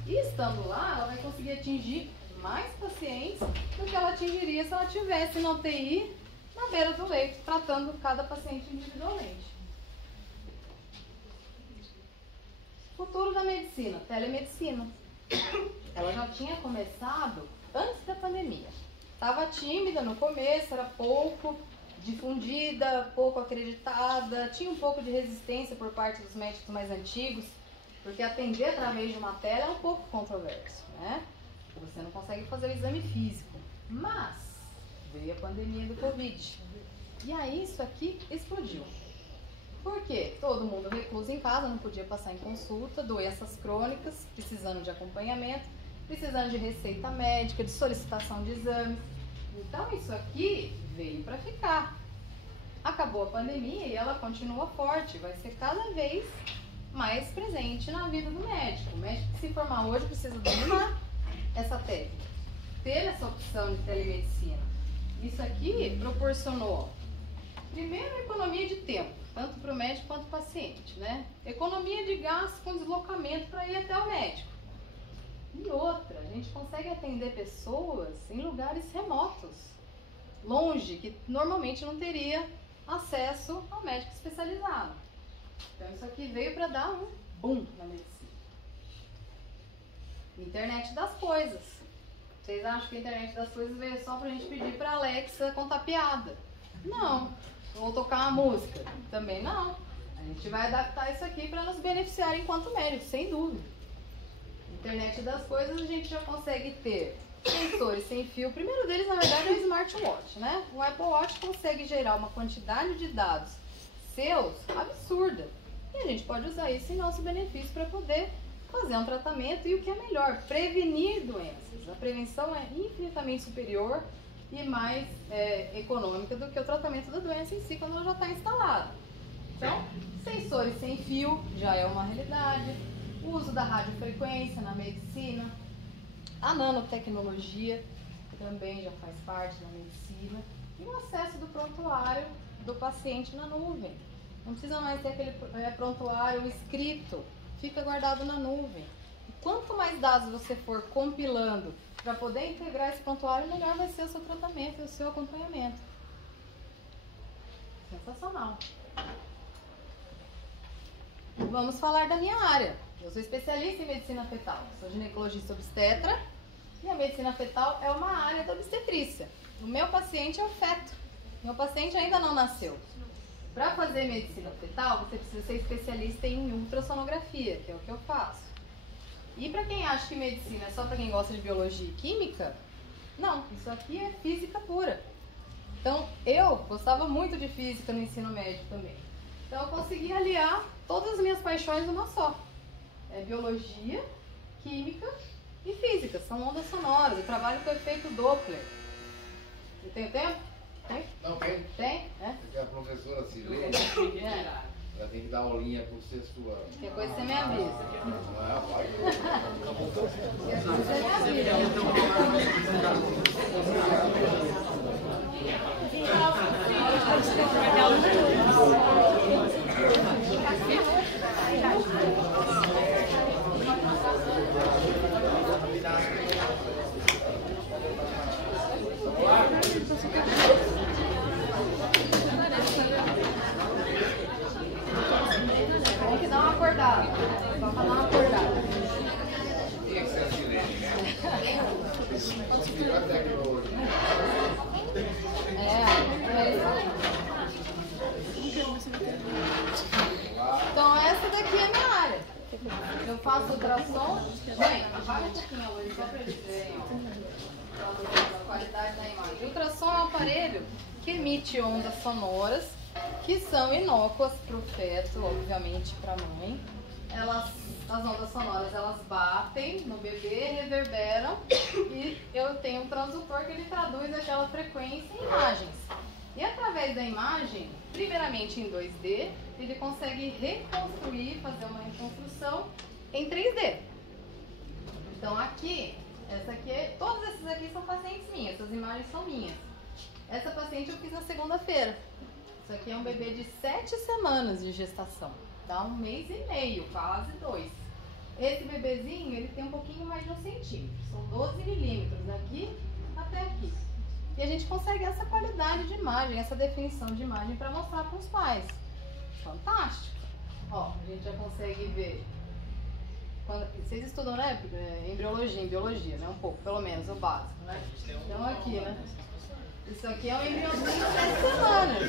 E estando lá, ela vai conseguir atingir mais pacientes do que ela atingiria se ela estivesse na UTI, na beira do leito, tratando cada paciente individualmente. Futuro da medicina, telemedicina. Ela já tinha começado antes da pandemia. Estava tímida no começo, era pouco difundida, pouco acreditada, tinha um pouco de resistência por parte dos médicos mais antigos, porque atender através de uma tela é um pouco controverso, né? Você não consegue fazer o exame físico. Mas veio a pandemia do Covid. E aí isso aqui explodiu. Por quê? Todo mundo recluso em casa, não podia passar em consulta, doenças crônicas, precisando de acompanhamento, precisando de receita médica, de solicitação de exames. Então isso aqui veio para ficar. Acabou a pandemia e ela continua forte, vai ser cada vez mais presente na vida do médico. O médico que se formar hoje precisa dominar essa técnica, ter essa opção de telemedicina. Isso aqui proporcionou, primeiro, economia de tempo, tanto para o médico quanto para o paciente, né? Economia de gasto com deslocamento para ir até o médico. E outra, a gente consegue atender pessoas em lugares remotos, longe, que normalmente não teria acesso ao médico especializado. Então isso aqui veio para dar um boom na medicina. Internet das coisas. Vocês acham que a internet das coisas veio só pra gente pedir pra Alexa contar piada? Não. Ou tocar uma música? Também não. A gente vai adaptar isso aqui para nos beneficiar enquanto médicos, sem dúvida. Internet das coisas a gente já consegue ter sensores sem fio. O primeiro deles, na verdade, é o smartwatch, né? O Apple Watch consegue gerar uma quantidade de dados seus absurda. E a gente pode usar isso em nosso benefício para poder fazer um tratamento e o que é melhor, prevenir doenças. A prevenção é infinitamente superior e mais econômica do que o tratamento da doença em si quando ela já está instalada. Então, sensores sem fio já é uma realidade. O uso da radiofrequência na medicina. A nanotecnologia também já faz parte da medicina. E o acesso do prontuário do paciente na nuvem. Não precisa mais ter aquele prontuário escrito. Fica guardado na nuvem. E quanto mais dados você for compilando para poder integrar esse prontuário, melhor vai ser o seu tratamento e o seu acompanhamento. Sensacional. Vamos falar da minha área. Eu sou especialista em medicina fetal. Sou ginecologista obstetra E a medicina fetal é uma área da obstetrícia. O meu paciente é o feto. Meu paciente ainda não nasceu. Para fazer medicina fetal, você precisa ser especialista em ultrassonografia, que é o que eu faço. E para quem acha que medicina é só para quem gosta de biologia e química, não, isso aqui é física pura. Então, eu gostava muito de física no ensino médio também. Então, eu consegui aliar todas as minhas paixões numa só. É biologia, química e física. São ondas sonoras. Eu trabalho com efeito Doppler. Eu tenho tempo? Tem? Não tem? Tem? É? Porque a professora Silene, É. ela tem que dar aulinha pro sexto ano. Qualquer coisa você me avisa. Não, vai. Qualquer coisa você me avisa. Tem que dar uma acordada. Só pra dar uma acordada. Tinha que ser a Silene, né? Conseguiu a tecnologia. É isso aí. Então essa daqui é a minha área. Eu faço ultrassom. Gente, apaga um pouquinho a luz só para eles verem a qualidade da imagem. Ultrassom é um aparelho que emite ondas sonoras que são inócuas para o feto, obviamente para a mãe. As ondas sonoras elas batem no bebê, reverberam e eu tenho um transdutor que ele traduz aquela frequência em imagens. E através da imagem, primeiramente em 2D, ele consegue reconstruir, fazer uma reconstrução em 3D. Então aqui, todas essas aqui são pacientes minhas, essas imagens são minhas. Essa paciente eu fiz na segunda-feira. Isso aqui é um bebê de 7 semanas de gestação. Dá 1 mês e meio, quase 2. Esse bebezinho, ele tem um pouquinho mais de 1 centímetro. São 12 milímetros daqui até aqui. E a gente consegue essa qualidade de imagem, essa definição de imagem para mostrar para os pais. Fantástico! Ó, a gente já consegue ver. Vocês estudam, né? Embriologia, em biologia, né? Um pouco, pelo menos, o básico, né? Então aqui, né? Isso aqui é um embriãozinho de 7 semanas.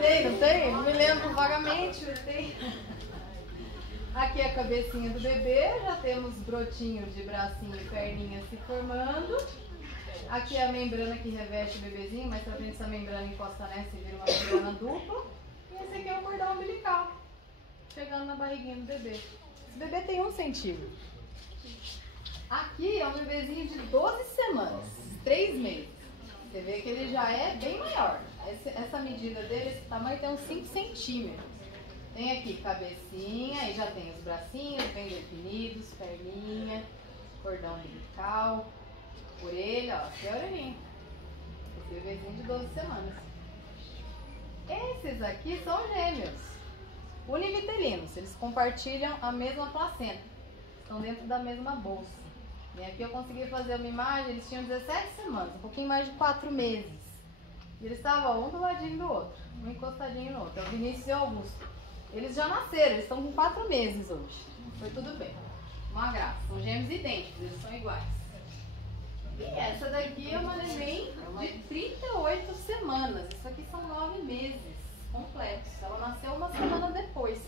Tem, não tem? Não me lembro vagamente, tem. Aqui é a cabecinha do bebê, já temos brotinhos de bracinho e perninha se formando. Aqui é a membrana que reveste o bebezinho, mas pra frente essa membrana encosta nessa e vira uma membrana dupla. E esse aqui é o cordão umbilical, chegando na barriguinha do bebê. Esse bebê tem 1 centímetro. Aqui é um bebezinho de 12 semanas, 3 meses. Você vê que ele já é bem maior. Essa medida dele, esse tamanho, tem uns 5 centímetros. Tem aqui cabecinha, e já tem os bracinhos bem definidos, perninha, cordão umbilical, orelha, ó, aqui é a orelhinha. Esse bebezinho de 12 semanas. Esses aqui são gêmeos, univitelinos, eles compartilham a mesma placenta, estão dentro da mesma bolsa. E aqui eu consegui fazer uma imagem, eles tinham 17 semanas, um pouquinho mais de 4 meses. E eles estavam um do ladinho do outro, um encostadinho no outro, é o Vinícius e o Augusto. Eles já nasceram, eles estão com 4 meses hoje. Foi tudo bem. Uma graça. São gêmeos idênticos, eles são iguais. E essa daqui é uma neném de 38 semanas. Isso aqui são 9 meses completos. Ela nasceu 1 semana depois.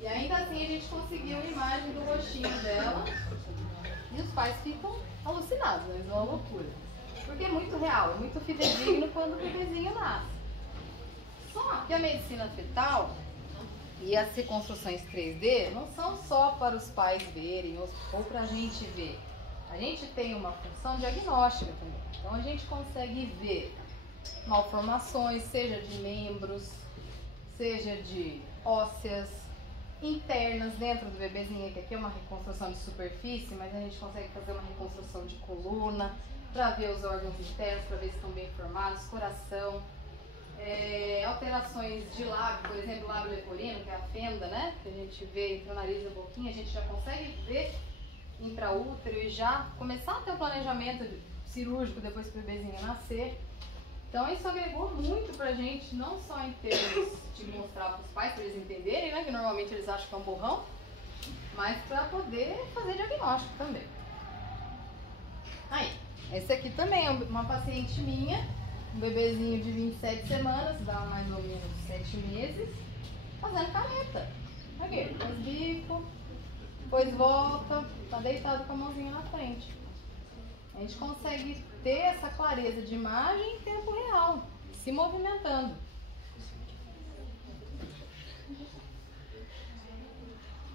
E ainda assim a gente conseguiu a imagem do rostinho dela. E os pais ficam alucinados, mas é uma loucura. Porque é muito real, é muito fidedigno quando o bebezinho nasce. Só que a medicina fetal e as reconstruções 3D não são só para os pais verem ou para a gente ver. A gente tem uma função diagnóstica também. Então a gente consegue ver malformações, seja de membros, seja de ósseas, internas dentro do bebezinho, que aqui é uma reconstrução de superfície, mas a gente consegue fazer uma reconstrução de coluna, para ver os órgãos internos, para ver se estão bem formados, coração. Alterações de lábio, por exemplo, lábio leporino, que é a fenda, né? Que a gente vê entre o nariz e a boquinha, a gente já consegue ver intraútero e já começar a ter o planejamento cirúrgico depois que o bebezinho nascer. Então isso agregou muito pra gente, não só em termos de mostrar para os pais, para eles entenderem, né? Que normalmente eles acham que é um borrão, mas para poder fazer diagnóstico também. Aí, esse aqui também é uma paciente minha, um bebezinho de 27 semanas, dá mais ou menos 7 meses, fazendo caneta. Aqui, faz bico, depois volta, tá deitado com a mãozinha na frente. A gente consegue ter essa clareza de imagem em tempo real, se movimentando.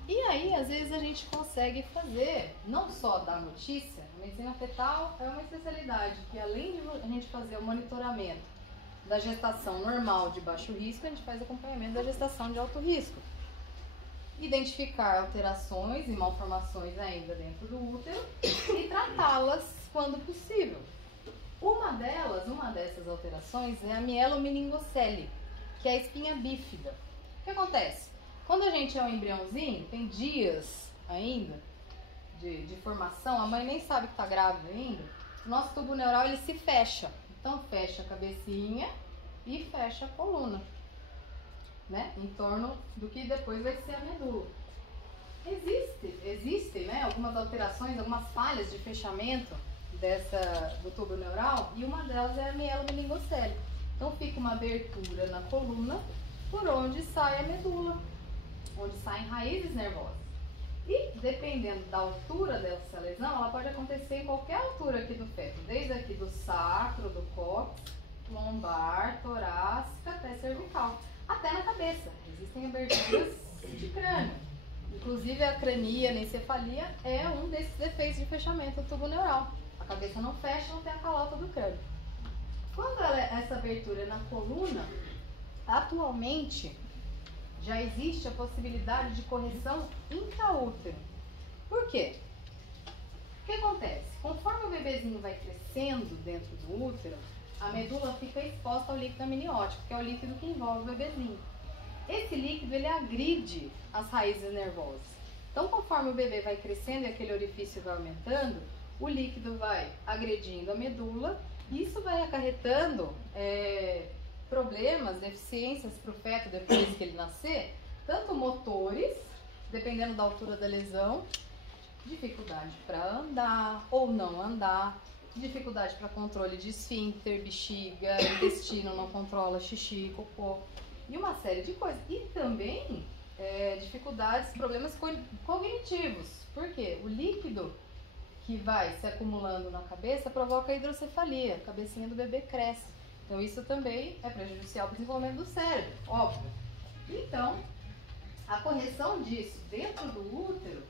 E aí, às vezes, a gente consegue fazer, não só dar notícia, a medicina fetal é uma especialidade que, além de a gente fazer o monitoramento da gestação normal de baixo risco, a gente faz acompanhamento da gestação de alto risco. Identificar alterações e malformações ainda dentro do útero e tratá-las quando possível. Uma dessas alterações é a mielomeningocele, que é a espinha bífida. O que acontece? Quando a gente é um embriãozinho, tem dias ainda de formação, a mãe nem sabe que está grávida ainda, o nosso tubo neural ele se fecha. Então fecha a cabecinha e fecha a coluna, né? Em torno do que depois vai ser a medula. Existem, né, algumas alterações, algumas falhas de fechamento do tubo neural, e uma delas é a mielomeningocele. Então fica uma abertura na coluna por onde sai a medula, onde saem raízes nervosas. E dependendo da altura dessa lesão, ela pode acontecer em qualquer altura aqui do feto, desde aqui do sacro, do cóccix, lombar, torácica até cervical, até na cabeça. Existem aberturas de crânio. Inclusive a crania, a encefalia é um desses efeitos de fechamento do tubo neural. A cabeça não fecha, não tem a calota do crânio. Quando essa abertura é na coluna, atualmente já existe a possibilidade de correção intraútero. Por quê? O que acontece? Conforme o bebezinho vai crescendo dentro do útero, a medula fica exposta ao líquido amniótico, que é o líquido que envolve o bebezinho. Esse líquido ele agride as raízes nervosas. Então, conforme o bebê vai crescendo e aquele orifício vai aumentando, o líquido vai agredindo a medula, e isso vai acarretando problemas, deficiências para o feto depois que ele nascer, tanto motores, dependendo da altura da lesão, dificuldade para andar ou não andar, dificuldade para controle de esfíncter, bexiga, intestino não controla xixi, cocô, e uma série de coisas. E também dificuldades, problemas cognitivos, porque o líquido que vai se acumulando na cabeça provoca hidrocefalia, a cabecinha do bebê cresce. Então isso também é prejudicial para o desenvolvimento do cérebro, óbvio. Então, a correção disso dentro do útero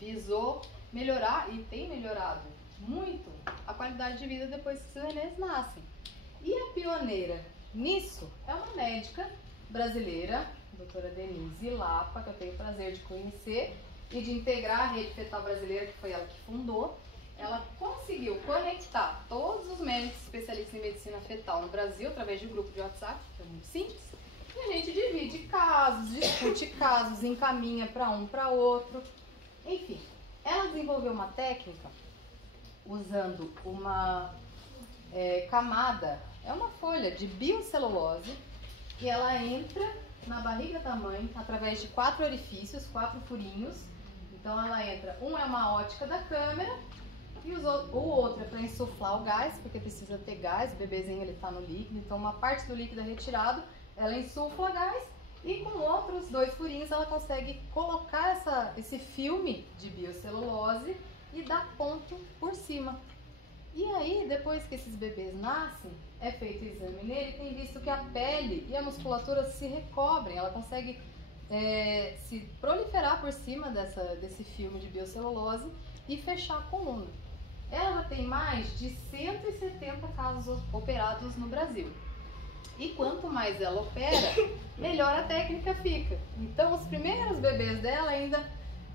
visou melhorar, e tem melhorado muito, a qualidade de vida depois que os nenês nascem. E a pioneira nisso é uma médica brasileira, a doutora Denise Lapa, que eu tenho o prazer de conhecer e de integrar a rede fetal brasileira, que foi ela que fundou. Ela conseguiu conectar todos os médicos especialistas em medicina fetal no Brasil através de um grupo de WhatsApp, que é muito simples, e a gente divide casos, discute casos, encaminha para um para outro. Enfim, ela desenvolveu uma técnica usando uma camada, é uma folha de biocelulose, e ela entra na barriga da mãe através de 4 orifícios, 4 furinhos. Então ela entra, um é uma ótica da câmera, e o outro é para insuflar o gás, porque precisa ter gás, o bebezinho ele está no líquido, então uma parte do líquido é retirado, ela insufla gás, e com outros 2 furinhos ela consegue colocar esse filme de biocelulose e dar ponto por cima. E aí, depois que esses bebês nascem, é feito o exame nele, tem visto que a pele e a musculatura se recobrem, ela consegue se proliferar por cima desse filme de biocelulose e fechar a coluna. Ela já tem mais de 170 casos operados no Brasil. E quanto mais ela opera, melhor a técnica fica. Então, os primeiros bebês dela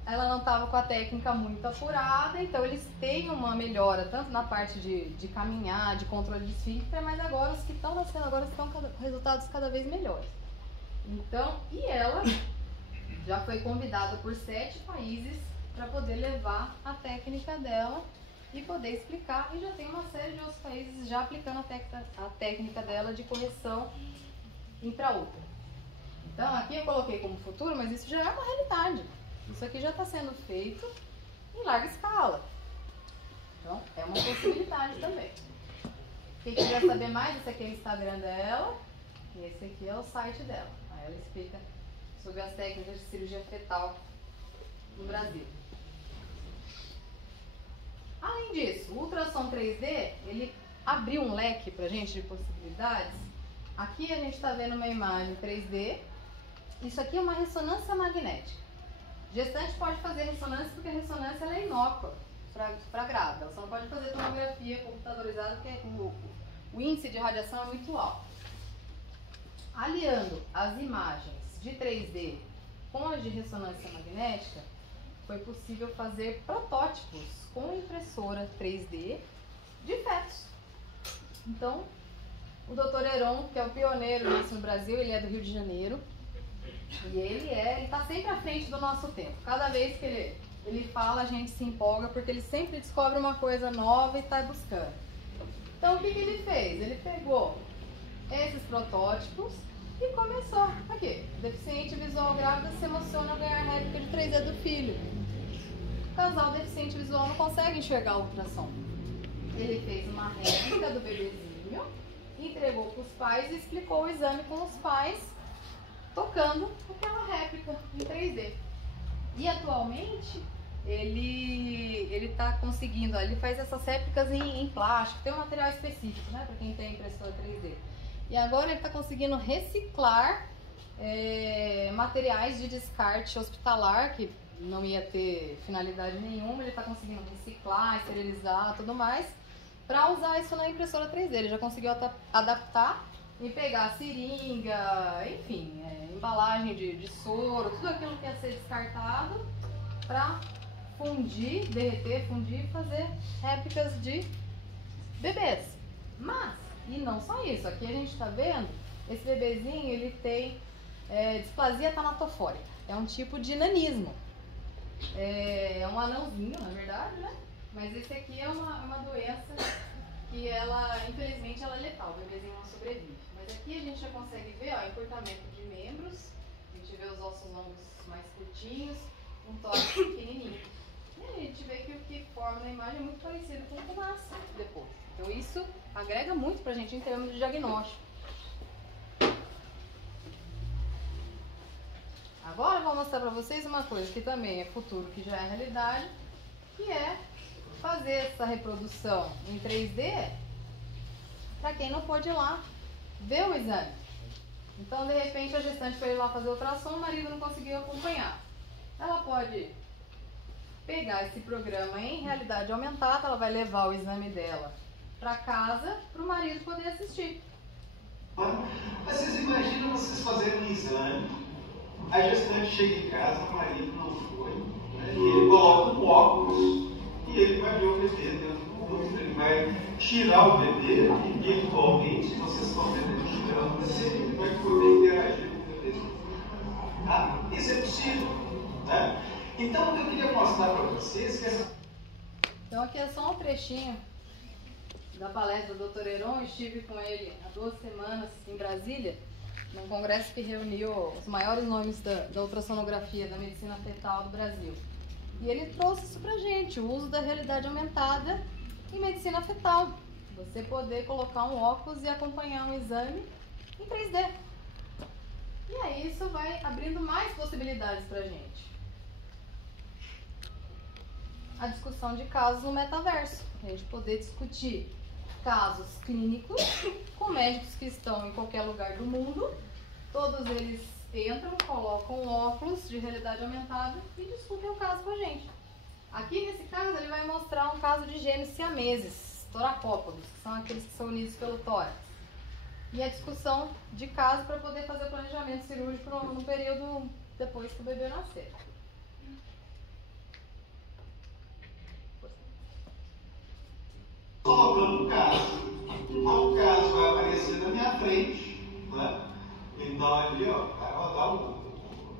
ela não estava com a técnica muito apurada, então eles têm uma melhora, tanto na parte de caminhar, de controle de esfíncter, mas agora os que estão nascendo agora estão com resultados cada vez melhores. Então, e ela já foi convidada por 7 países para poder levar a técnica dela e poder explicar, e já tem uma série de outros países já aplicando a técnica dela de correção intraútero. Então aqui eu coloquei como futuro, mas isso já é uma realidade. Isso aqui já está sendo feito em larga escala. Então, é uma possibilidade também. Quem quiser saber mais, esse aqui é o Instagram dela e esse aqui é o site dela. Aí ela explica sobre as técnicas de cirurgia fetal no Brasil. Além disso, o ultrassom 3D, ele abriu um leque pra gente de possibilidades. Aqui a gente está vendo uma imagem 3D. Isso aqui é uma ressonância magnética. Gestante pode fazer ressonância porque a ressonância ela é inócua para grávida. Ela só não pode fazer tomografia computadorizada porque o índice de radiação é muito alto. Aliando as imagens de 3D com as de ressonância magnética, foi possível fazer protótipos com impressora 3D de fetos. Então, o Dr. Heron, que é o pioneiro nisso no Brasil, ele é do Rio de Janeiro. E ele está sempre à frente do nosso tempo. Cada vez que ele fala, a gente se empolga, porque ele sempre descobre uma coisa nova e está buscando. Então, o que ele fez? Ele pegou esses protótipos e começou. Aqui, deficiente visual grávida se emociona ao ganhar réplica de 3D do filho. O casal deficiente visual não consegue enxergar o ultrassom. Ele fez uma réplica do bebezinho, entregou para os pais e explicou o exame com os pais, tocando aquela réplica em 3D. E atualmente ele está conseguindo, ele faz essas réplicas em plástico, tem um material específico, né, para quem tem impressora 3D. E agora ele está conseguindo reciclar materiais de descarte hospitalar, que não ia ter finalidade nenhuma, ele está conseguindo reciclar, esterilizar, tudo mais, para usar isso na impressora 3D. Ele já conseguiu adaptar e pegar seringa, enfim, embalagem de soro, tudo aquilo que ia ser descartado para fundir, derreter, fundir e fazer réplicas de bebês. Mas, e não só isso, aqui a gente está vendo, esse bebezinho ele tem displasia tanatofórica, é um tipo de nanismo. É um anãozinho, na verdade, né? Mas esse aqui é uma doença que infelizmente, ela é letal, o bebezinho não sobrevive. Mas aqui a gente já consegue ver o encurtamento de membros, a gente vê os ossos longos mais curtinhos, um tórax pequenininho. E a gente vê que o que forma na imagem é muito parecido com o que nasce depois. Então isso agrega muito pra gente em termos de diagnóstico. Agora eu vou mostrar pra vocês uma coisa que também é futuro, que já é realidade, que é fazer essa reprodução em 3D para quem não pôde ir lá ver o exame. Então, de repente, a gestante foi ir lá fazer ultrassom, o marido não conseguiu acompanhar. Ela pode pegar esse programa em realidade aumentada, ela vai levar o exame dela para casa para o marido poder assistir. Vocês imaginam vocês fazerem um exame, a gestante chega em casa, o marido não foi, né, e ele coloca um óculos e ele vai ver o bebê dentro do útero, ele vai tirar o bebê e virtualmente, vocês estão vendo ele tirando o bebê, ele vai poder interagir com o bebê. Tá? Isso é possível. Né? Então, o que eu queria mostrar para vocês que essa... Então, aqui é só um trechinho da palestra do Dr. Heron. Eu estive com ele há 2 semanas em Brasília, num congresso que reuniu os maiores nomes da ultrassonografia, da medicina fetal do Brasil. E ele trouxe isso pra gente, o uso da realidade aumentada em medicina fetal. Você poder colocar um óculos e acompanhar um exame em 3D. E aí isso vai abrindo mais possibilidades pra gente. A discussão de casos no metaverso. A gente poder discutir casos clínicos com médicos que estão em qualquer lugar do mundo. Todos eles entram, colocam óculos de realidade aumentada e discutem o caso com a gente. Aqui nesse caso ele vai mostrar um caso de gêmeos siameses, toracópodos, que são aqueles que são unidos pelo tórax. E a discussão de caso para poder fazer o planejamento cirúrgico no período depois que o bebê nascer. Colocando o caso. O caso vai aparecer na minha frente, né? Então ali, ó, vai rodar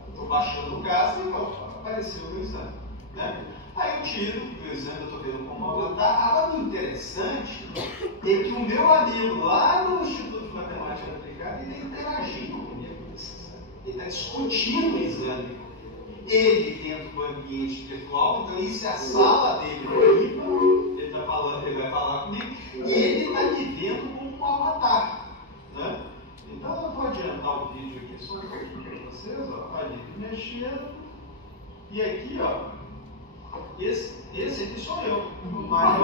estou baixando o caso e apareceu o exame, né? Aí eu tiro o exame, eu estou vendo como aguentar. Agora o interessante é que o meu amigo lá no Instituto de Matemática Aplicada, ele está interagindo comigo nesse exame. Ele está discutindo o exame. ele dentro do ambiente virtual, então isso é a sala dele aqui, ele vai falar comigo, e ele está me vendo como um avatar. Né? Então eu vou adiantar o vídeo aqui só um pouquinho para vocês, ó, ali mexendo, e aqui, ó, esse aqui sou eu, mas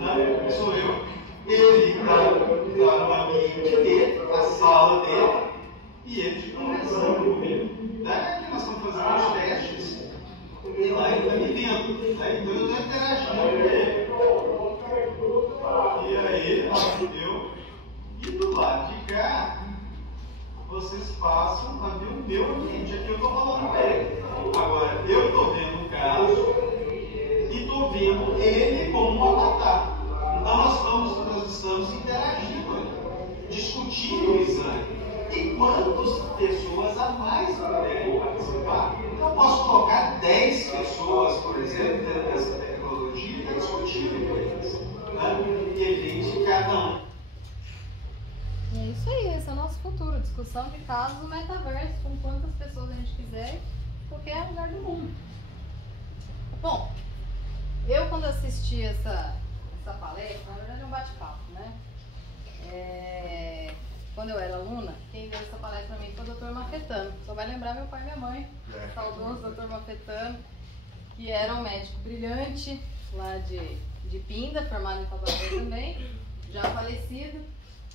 né? Sou eu. Ele está no ambiente dele, na sala dele, e ele conversando comigo. Daí aqui nós estamos fazendo os testes, e lá ele está me vendo. Né? Então eu estou interagindo com ele. E aí, eu. E do lado de cá, vocês passam a ver o meu ambiente. Aqui eu estou falando com ele. Agora, eu estou vendo o caso e estou vendo ele como um avatar. Então nós estamos interagindo ali, discutindo o exame. E quantas pessoas a mais puderem participar? Eu posso colocar 10 pessoas, por exemplo, dentro dessa tecnologia e estar discutindo com eles. Né? E eles, cada um. É isso aí, esse é o nosso futuro. Discussão de casos do metaverso, com quantas pessoas a gente quiser, em qualquer lugar do mundo. Bom, eu quando assisti essa palestra, na verdade é um bate-papo, né? Quando eu era aluna, quem deu essa palestra para mim foi o Dr. Mafetano. Só vai lembrar meu pai e minha mãe, saudoso Dr. Mafetano, que era um médico brilhante lá de Pinda, formado em Tatuapé também, já falecido.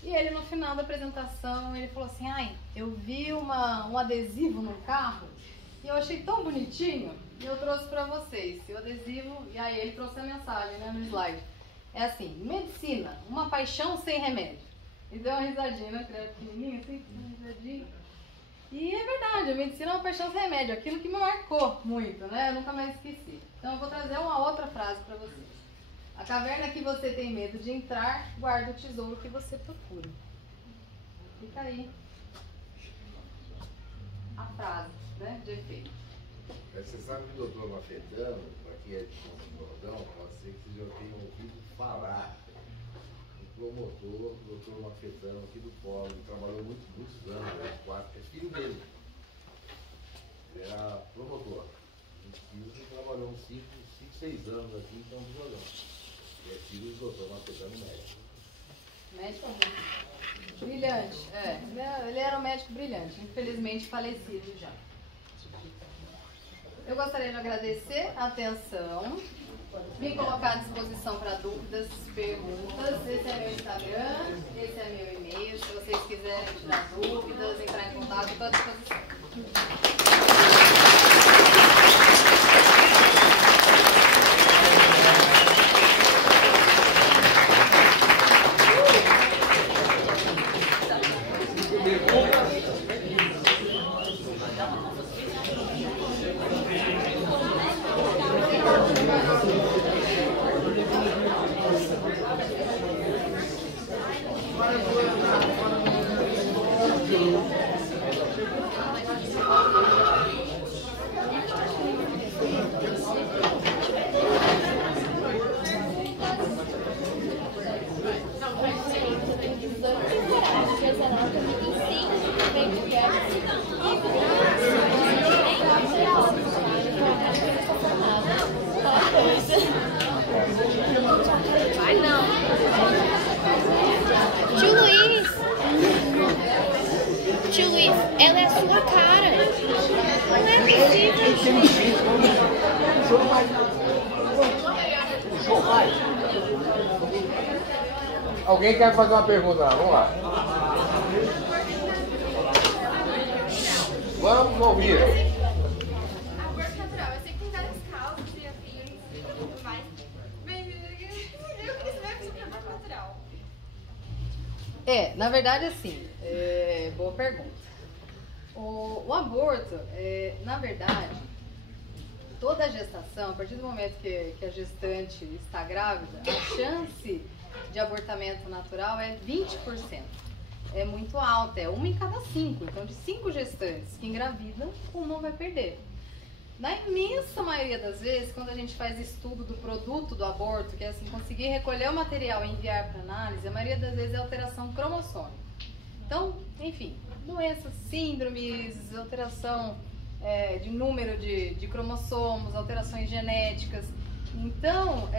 E ele no final da apresentação, ele falou assim, eu vi um adesivo no carro e eu achei tão bonitinho e eu trouxe para vocês. E o adesivo, e aí ele trouxe a mensagem, né, no slide. É assim, medicina, uma paixão sem remédio. E deu uma risadinha, né, que era pequenininho assim, uma risadinha. E é verdade, a medicina é uma paixão sem remédio, aquilo que me marcou muito, né, eu nunca mais esqueci. Então eu vou trazer uma outra frase para vocês. A caverna que você tem medo de entrar, guarda o tesouro que você procura. Fica aí a frase, né, de efeito. Você sabe que o doutor Mafetano, aqui é de Jordão, pode ser que vocês já tenham ouvido falar. O promotor, o doutor Mafetano, aqui do Polo, ele trabalhou muitos anos, 4, é filho dele. Ele era promotor. Ele trabalhou uns 5, 6 anos aqui em Campos do Jordão. E é filho do doutor Mafetano, médico. Médico brilhante, ele era um médico brilhante, infelizmente falecido já. Eu gostaria de agradecer a atenção, me colocar à disposição para dúvidas, perguntas. Esse é meu Instagram, esse é meu e-mail. Se vocês quiserem tirar dúvidas, entrar em contato, estou à disposição. Vai não. Tio Luiz, ela é a sua cara. Não é possível. Alguém quer fazer uma pergunta lá? Vamos lá. Vamos ouvir. Aborto natural. Eu sei que tem várias causas e afins e tudo mais. Mas eu queria saber sobre aborto natural. Na verdade, assim, boa pergunta. O aborto, na verdade, toda a gestação, a partir do momento que a gestante está grávida, a chance de abortamento natural é 20%. É muito alta, é 1 em cada 5. Então, de 5 gestantes que engravidam, uma vai perder. Na imensa maioria das vezes, quando a gente faz estudo do produto do aborto, que é assim, conseguir recolher o material e enviar para análise, a maioria das vezes é alteração cromossômica. Então, enfim, doenças, síndromes, alteração de número de cromossomos, alterações genéticas. Então,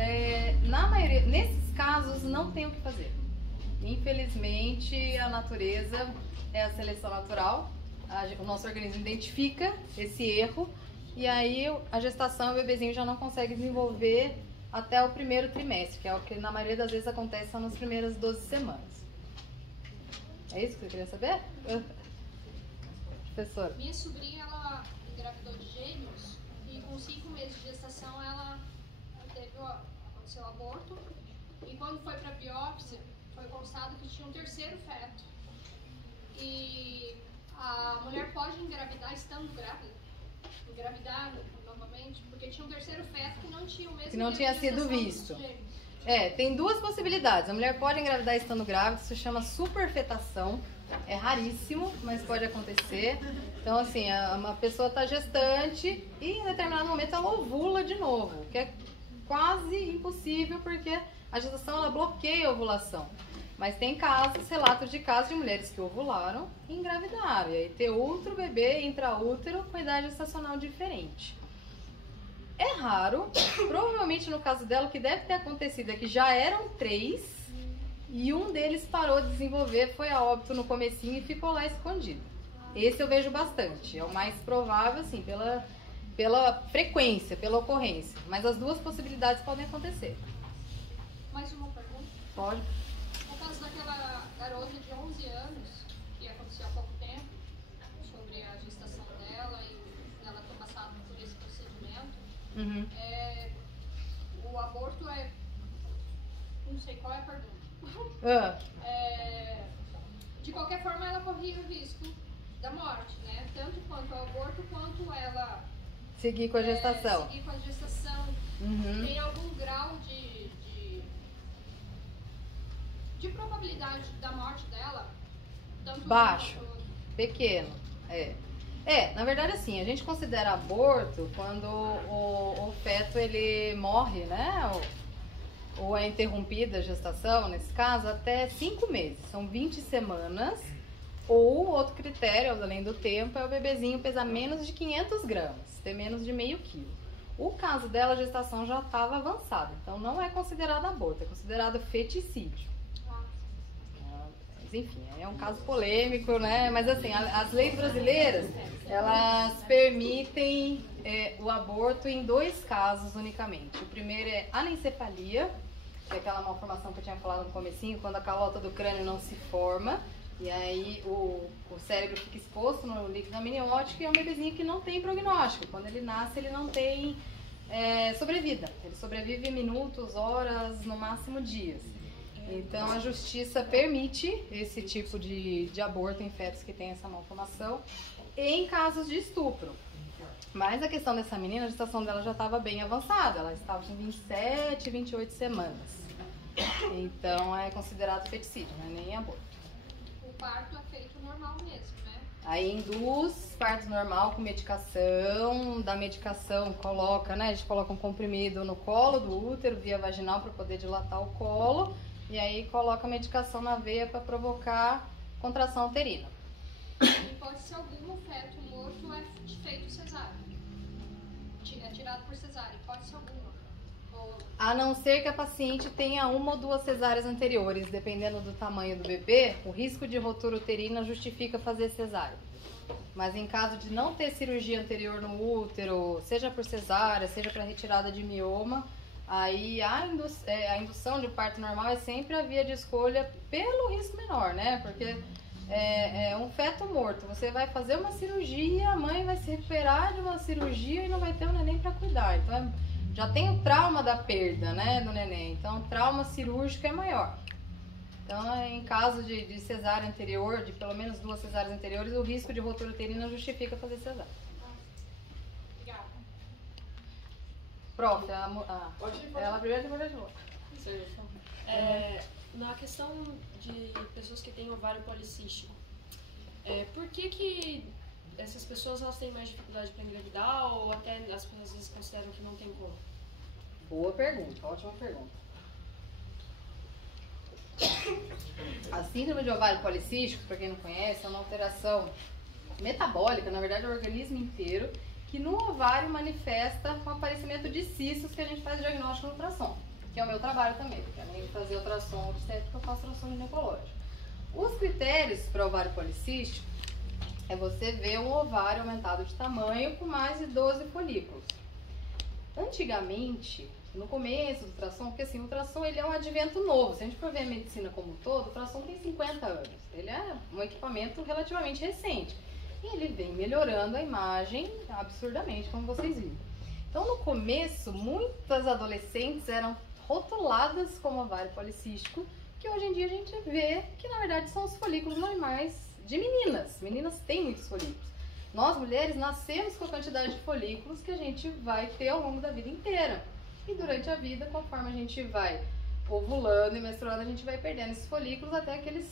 na maioria, nesses casos, não tem o que fazer. Infelizmente, a natureza é a seleção natural. O nosso organismo identifica esse erro e aí a gestação, o bebezinho já não consegue desenvolver até o primeiro trimestre, que é o que na maioria das vezes acontece só nas primeiras 12 semanas. É isso que você queria saber? Professora? Minha sobrinha, ela engravidou de gêmeos e com 5 meses de gestação ela aconteceu o aborto e quando foi para biópsia foi constatado que tinha um terceiro feto. E a mulher pode engravidar estando grávida? Engravidar novamente? Porque tinha um terceiro feto que não tinha o mesmo que não tinha sido visto. Tem duas possibilidades. A mulher pode engravidar estando grávida, isso se chama superfetação. É raríssimo, mas pode acontecer. Então, assim, uma pessoa está gestante e em determinado momento ela ovula de novo, que é quase impossível porque a gestação ela bloqueia a ovulação. Mas tem casos, relatos de casos de mulheres que ovularam e engravidaram. E aí ter outro bebê intraútero com idade gestacional diferente. É raro, provavelmente no caso dela o que deve ter acontecido é que já eram 3 e um deles parou de desenvolver, foi a óbito no comecinho e ficou lá escondido. Esse eu vejo bastante, é o mais provável assim, pela frequência, pela ocorrência. Mas as duas possibilidades podem acontecer. Mais uma pergunta? Pode. No caso daquela garota de 11 anos, que aconteceu há pouco tempo, sobre a gestação dela e ela ter passado por esse procedimento, o aborto não sei qual é a pergunta. De qualquer forma, ela corria o risco da morte, né? Tanto quanto o aborto, quanto ela seguir com a gestação. Seguir com a gestação. Tem algum grau de probabilidade da morte dela? Tanto baixo, pequeno. Na verdade assim, a gente considera aborto quando o feto ele morre, né? Ou é interrompida a gestação, nesse caso, até 5 meses. São 20 semanas. Ou outro critério, além do tempo, é o bebezinho pesar menos de 500 gramas, ter menos de meio quilo. O caso dela, a gestação já estava avançada, então não é considerado aborto, é considerado feticídio. Mas, enfim, é um caso polêmico, né? Mas assim, as leis brasileiras, elas permitem o aborto em 2 casos unicamente. O primeiro é anencefalia, que é aquela malformação que eu tinha falado no comecinho, quando a calota do crânio não se forma. E aí o cérebro fica exposto no líquido amniótico e é um bebezinho que não tem prognóstico. Quando ele nasce, ele não tem sobrevida. Ele sobrevive minutos, horas, no máximo dias. Então a justiça permite esse tipo de aborto em fetos que tem essa malformação em casos de estupro. Mas a questão dessa menina, a gestação dela já estava bem avançada. Ela estava com 27, 28 semanas. Então é considerado feticídio, não é nem aborto. O parto é feito normal mesmo, né? Aí induz parto normal com medicação, da medicação coloca, né? A gente coloca um comprimido no colo do útero, via vaginal para poder dilatar o colo. E aí coloca a medicação na veia para provocar contração uterina. Em hipótese alguma, o feto morto é feito cesárea. É tirado por cesárea, hipótese alguma. A não ser que a paciente tenha 1 ou 2 cesáreas anteriores, dependendo do tamanho do bebê, o risco de rotura uterina justifica fazer cesárea. Mas em caso de não ter cirurgia anterior no útero, seja por cesárea, seja para retirada de mioma, aí a indução de parto normal é sempre a via de escolha pelo risco menor, né? Porque é um feto morto, você vai fazer uma cirurgia, a mãe vai se recuperar de uma cirurgia e não vai ter um neném para cuidar. Então já tem o trauma da perda, né, do neném. Então o trauma cirúrgico é maior. Então em caso de cesárea anterior, de pelo menos 2 cesáreas anteriores, o risco de rotura uterina justifica fazer cesárea. Obrigada. Prof, ela primeiro depois a gente. Na questão de pessoas que têm ovário policístico, por que essas pessoas elas têm mais dificuldade para engravidar ou até as pessoas às vezes consideram que não tem como? Boa pergunta, ótima pergunta. A síndrome de ovário policístico, para quem não conhece, é uma alteração metabólica, na verdade é o organismo inteiro, que no ovário manifesta o aparecimento de cistos que a gente faz diagnóstico no ultrassom, que é o meu trabalho também, porque além de fazer ultrassom obstétrico, eu faço ultrassom ginecológico. Os critérios para ovário policístico é você ver um ovário aumentado de tamanho com mais de 12 folículos. Antigamente, no começo do ultrassom, porque assim, o ultrassom ele é um advento novo. Se a gente for ver a medicina como um todo, o ultrassom tem 50 anos. Ele é um equipamento relativamente recente. E ele vem melhorando a imagem absurdamente, como vocês viram. Então, no começo, muitas adolescentes eram rotuladas como ovário policístico, que hoje em dia a gente vê que, na verdade, são os folículos normais de meninas. Meninas têm muitos folículos. Nós, mulheres, nascemos com a quantidade de folículos que a gente vai ter ao longo da vida inteira. E durante a vida, conforme a gente vai ovulando e menstruando, a gente vai perdendo esses folículos até que eles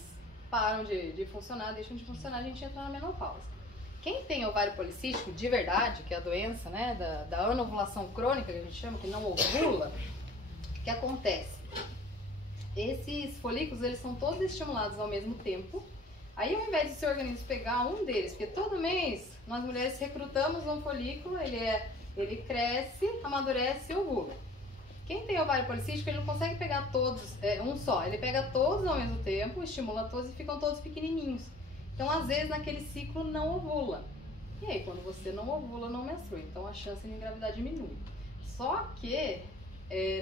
param de funcionar, deixam de funcionar, a gente entra na menopausa. Quem tem ovário policístico de verdade, que é a doença, né, da anovulação crônica, que a gente chama, que não ovula, o que acontece? Esses folículos, eles são todos estimulados ao mesmo tempo. Aí, ao invés de seu organismo pegar um deles, porque todo mês nós mulheres recrutamos um folículo, ele cresce, amadurece e ovula. Quem tem ovário policístico, ele não consegue pegar todos, um só. Ele pega todos ao mesmo tempo, estimula todos e ficam todos pequenininhos. Então, às vezes, naquele ciclo não ovula. E aí, quando você não ovula, não menstrua. Então, a chance de engravidar diminui. Só que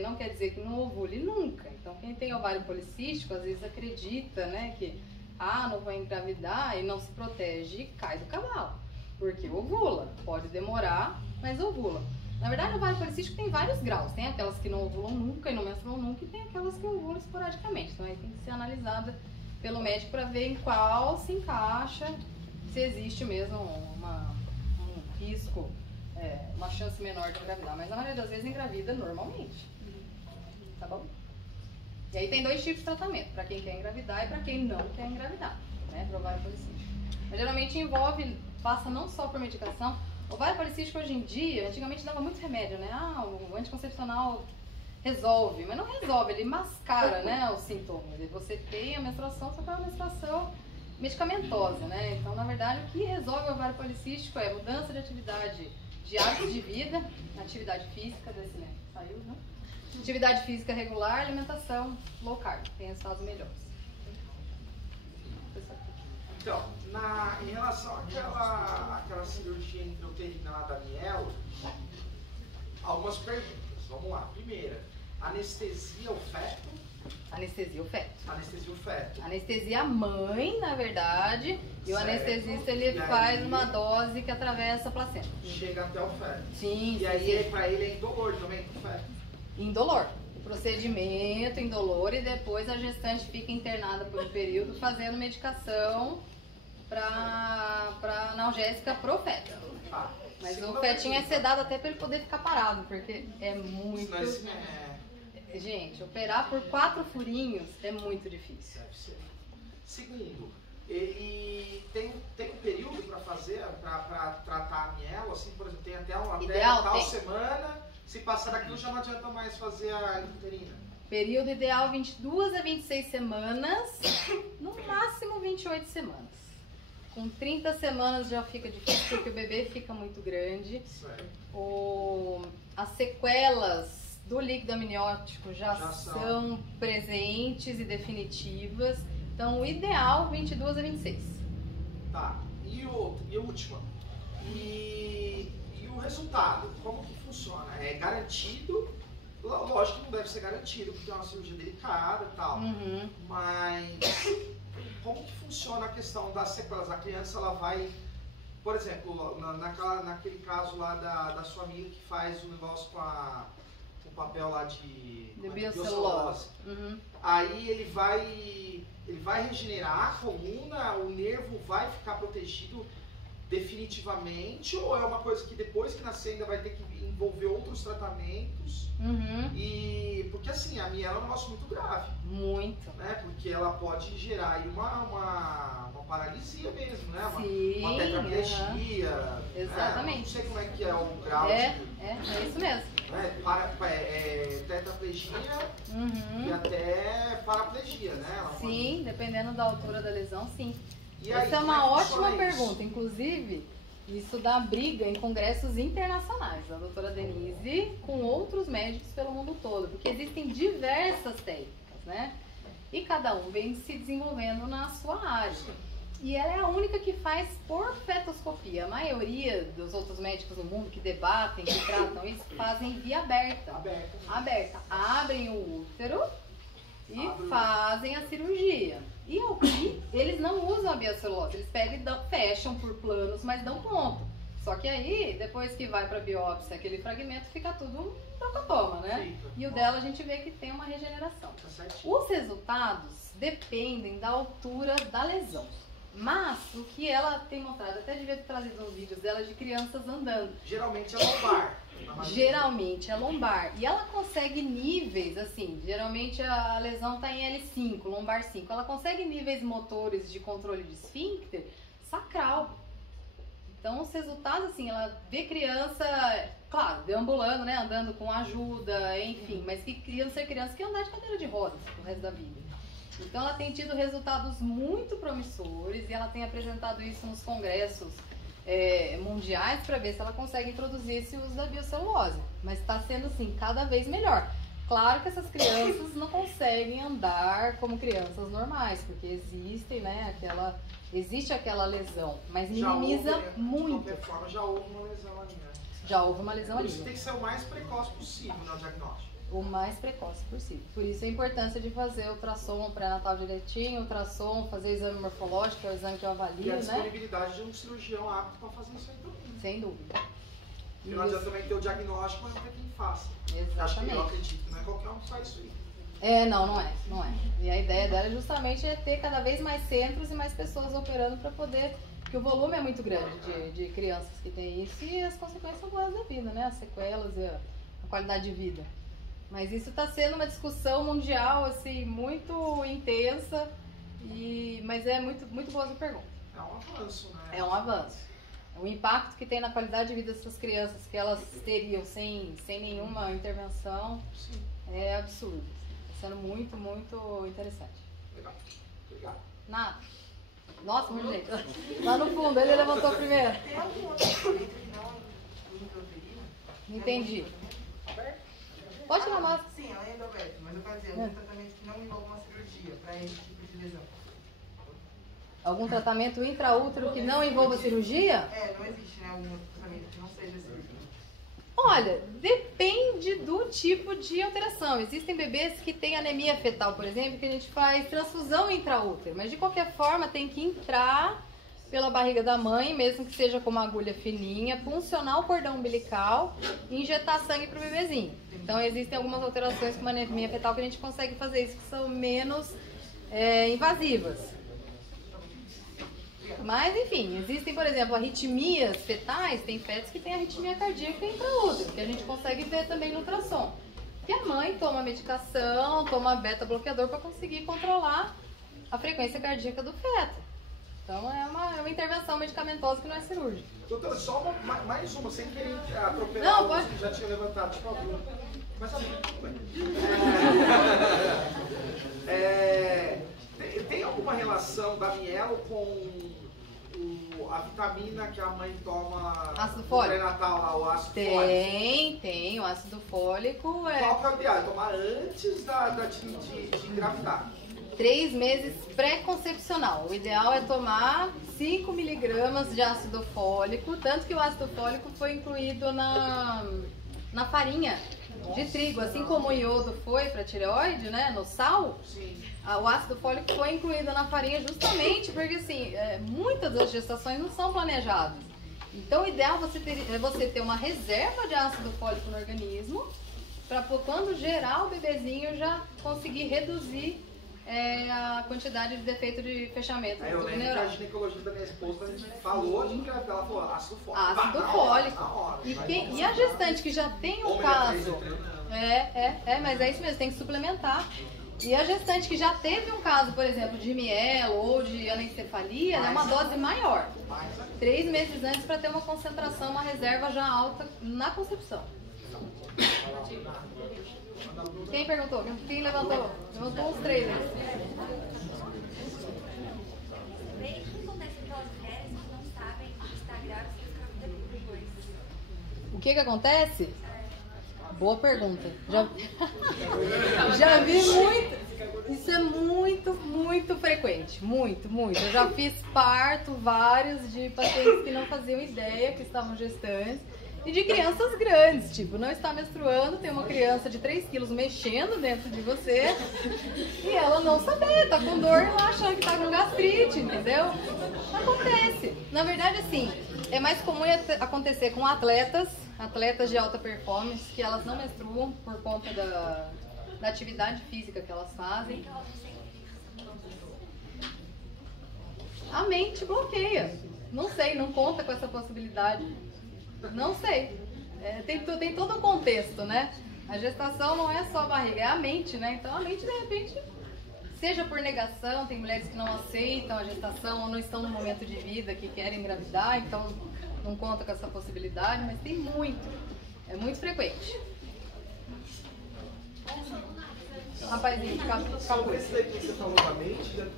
não quer dizer que não ovule nunca. Então, quem tem ovário policístico, às vezes acredita, né, que não vai engravidar e não se protege e cai do cavalo. Porque ovula. Pode demorar, mas ovula. Na verdade, o ovário policístico tem vários graus. Tem aquelas que não ovulam nunca e não menstruam nunca, e tem aquelas que ovulam esporadicamente. Então, aí tem que ser analisada pelo médico para ver em qual se encaixa, se existe mesmo um risco, uma chance menor de engravidar. Mas, na maioria das vezes, engravida normalmente. Tá bom? E aí tem 2 tipos de tratamento, para quem quer engravidar e para quem não quer engravidar, né, para o ovário policístico. Mas geralmente passa não só por medicação. O ovário policístico hoje em dia, antigamente dava muito remédio, né? O anticoncepcional resolve, mas não resolve, ele mascara, né, os sintomas. E você tem a menstruação, só que é uma menstruação medicamentosa, né? Então, na verdade, o que resolve o ovário policístico é mudança de atividade, de hábitos de vida, atividade física, saiu, não? Atividade física regular, alimentação low carb, tem resultados melhores. Então, em relação àquela cirurgia intrauterina lá da Mielo, algumas perguntas. Vamos lá. Primeira, anestesia o feto? Anestesia o feto. Anestesia o feto. Anestesia a mãe, na verdade, e o anestesista ele faz uma dose que atravessa a placenta. Chega até o feto. Sim. E aí, pra ele é indolor também, o feto? Indolor. O procedimento indolor, e depois a gestante fica internada por um período fazendo medicação para analgésica pro feto. Mas o fetinho é sedado até para ele poder ficar parado, porque é muito... Gente, operar por 4 furinhos é muito difícil. Deve ser. Segundo, ele tem um período para fazer, para tratar a mielo, assim, por exemplo, tem até tal semana, se passar daquilo já não adianta mais fazer a intrauterina. Período ideal 22 a 26 semanas, no máximo 28 semanas. Com 30 semanas já fica difícil, porque o bebê fica muito grande. As sequelas do líquido amniótico já são presentes e definitivas. Então, o ideal, 22 a 26. Tá. E a última? E o resultado? Como que funciona? É garantido? Lógico que não deve ser garantido, porque é uma cirurgia delicada e tal. Uhum. Mas como que funciona a questão das sequelas? A criança, ela vai... Por exemplo, naquele caso lá da sua amiga que faz o negócio com o papel lá de biocelulose. Uhum. Aí ele vai regenerar a coluna, o nervo vai ficar protegido definitivamente, ou é uma coisa que depois que nascer ainda vai ter que envolver outros tratamentos? Uhum. E porque assim, a mielo é um negócio muito grave. Muito. Né? Porque ela pode gerar aí uma paralisia mesmo, né? Uma Exatamente. tetraplegia. Né? Não sei como é que é o grau é isso mesmo. Tetraplegia uhum. e até paraplegia, né? Sim, dependendo da altura da lesão, sim. E aí, Essa é como uma que ótima funciona isso? pergunta. Inclusive, isso dá briga em congressos internacionais, da doutora Denise, com outros médicos pelo mundo todo, porque existem diversas técnicas, né? E cada um vem se desenvolvendo na sua área. E ela é a única que faz por fetoscopia. A maioria dos outros médicos no mundo que debatem, que tratam isso, fazem via aberta. Aberta. Abrem o útero e fazem a cirurgia. E eles não usam a biocelulose, eles pegam e fecham por planos, mas dão ponto. Só que aí, depois que vai para biópsia, aquele fragmento fica tudo trocotoma, né? E o dela a gente vê que tem uma regeneração. Os resultados dependem da altura da lesão. Mas o que ela tem mostrado, até devia ter trazido uns vídeos dela de crianças andando. Geralmente é lombar. Geralmente é lombar. E ela consegue níveis, assim, geralmente a lesão está em L5, lombar 5. Ela consegue níveis motores de controle de esfíncter sacral. Então os resultados, assim, ela vê criança, claro, deambulando, né, andando com ajuda, enfim, mas que queriam ser crianças que andar de cadeira de rodas pro resto da vida. Então ela tem tido resultados muito promissores e ela tem apresentado isso nos congressos mundiais para ver se ela consegue introduzir esse uso da biocelulose. Mas está sendo, assim, cada vez melhor. Claro que essas crianças não conseguem andar como crianças normais, porque existe aquela lesão, mas minimiza muito. De qualquer forma, já houve uma lesão ali, né? Já houve uma lesão ali. Por isso tem que ser o mais precoce possível no diagnóstico. O mais precoce possível. Por isso a importância de fazer ultrassom pré-natal direitinho, ultrassom, fazer exame morfológico, que é o exame que eu avalio, E a né? disponibilidade de um cirurgião apto para fazer isso aí também. Sem dúvida. Porque não adianta também ter o diagnóstico, mas não ter quem faça. Exatamente. Acho que eu acredito que não é qualquer um que faz isso aí. Não é. E a ideia dela justamente é ter cada vez mais centros e mais pessoas operando para poder... Porque o volume é muito grande de crianças que têm isso e as consequências são boas da vida, né? As sequelas e a qualidade de vida. Mas isso está sendo uma discussão mundial, assim, muito intensa, mas é muito, muito boa essa pergunta. É um avanço, né? É um avanço. O impacto que tem na qualidade de vida dessas crianças que elas teriam sem nenhuma intervenção é absurdo. Está sendo muito, muito interessante. Legal. Obrigado. Nada. Nossa, muito jeito. Lá no fundo, ele levantou primeiro. Tem algum outro tratamento que não introduziria? Entendi. Pode tirar a máscara. Sim, além do aberto, mas eu quero dizer, algum tratamento que não envolva uma cirurgia para esse tipo de lesão. Algum tratamento intraútero que não envolva cirurgia? Não existe, né? Algum outro tratamento que não seja cirurgia. Olha, depende do tipo de alteração. Existem bebês que têm anemia fetal, por exemplo, que a gente faz transfusão intraútero, mas de qualquer forma tem que entrar pela barriga da mãe, mesmo que seja com uma agulha fininha, puncionar o cordão umbilical e injetar sangue pro bebezinho. Então existem algumas alterações com uma anemia fetal que a gente consegue fazer isso, que são menos invasivas. Mas, enfim, existem, por exemplo, arritmias fetais, tem fetos que têm arritmia cardíaca intraútero, que a gente consegue ver também no ultrassom. E a mãe toma medicação, toma beta-bloqueador para conseguir controlar a frequência cardíaca do feto. Então é uma intervenção medicamentosa que não é cirúrgica. Doutora, só mais uma, sem querer atropelar Não, alguns pode. que já tinha levantado. Tipo, mas tem alguma relação da mielo com a vitamina que a mãe toma Ácido no fólico? pré-natal lá, o ácido fólico? Tem, o ácido fólico Qual que é o ideal? Tomar antes de engravidar? 3 meses pré-concepcional. O ideal é tomar 5 miligramas de ácido fólico, tanto que o ácido fólico foi incluído na farinha de trigo, assim como o iodo foi para tireoide, né, no sal. Sim. O ácido fólico foi incluído na farinha justamente porque, assim, muitas das gestações não são planejadas. Então, o ideal é você ter uma reserva de ácido fólico no organismo para quando gerar o bebezinho já conseguir reduzir a quantidade de defeito de fechamento Eu do lembro que a neural. ginecologista da minha esposa, a gente falou de engravidar, ela falou ácido fólico. Ácido Na fólico. hora. E a gestante que já tem um caso... mas é isso mesmo, tem que suplementar. E a gestante que já teve um caso, por exemplo, de mielo ou de anencefalia, é uma dose maior. 3 meses antes para ter uma concentração, uma reserva já alta na concepção. Quem perguntou? Quem levantou? Levantou uns 3 aí. aquelas mulheres que não sabem que está grávida e ficar depois. O que acontece? Boa pergunta. Já vi muito. Isso é muito frequente. Muito. Eu já fiz parto vários de pacientes que não faziam ideia que estavam gestantes. E de crianças grandes, tipo, não está menstruando, tem uma criança de 3 quilos mexendo dentro de você e ela não saber, tá com dor lá achando que tá com gastrite, entendeu? Acontece. Na verdade, assim, é mais comum acontecer com atletas de alta performance, que elas não menstruam por conta da atividade física que elas fazem. A mente bloqueia. Não sei, não conta com essa possibilidade. Não sei. Tem todo um contexto, né? A gestação não é só a barriga, é a mente, né? Então a mente, de repente, seja por negação, tem mulheres que não aceitam a gestação ou não estão no momento de vida que querem engravidar, então não conta com essa possibilidade, mas tem muito. É muito frequente. Rapazinho, sobre esse daí que você falou da mente, eu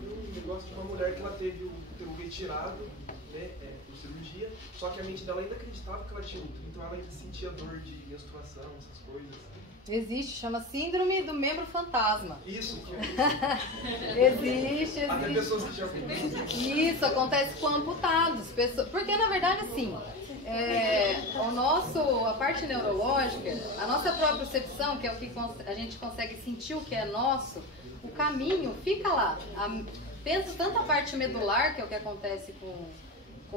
vi um negócio de uma mulher que ela teve o útero retirado, né, por cirurgia, só que a mente dela ainda acreditava que ela tinha útero, então ela ainda sentia dor de menstruação, essas coisas. Existe, chama síndrome do membro fantasma. Isso, que existe. Até pessoas que já viram. Isso, acontece com amputados. Porque, na verdade, assim, a parte neurológica, a nossa própria percepção, que é o que a gente consegue sentir o que é nosso, o caminho fica lá. Pensa tanto a parte medular, que é o que acontece com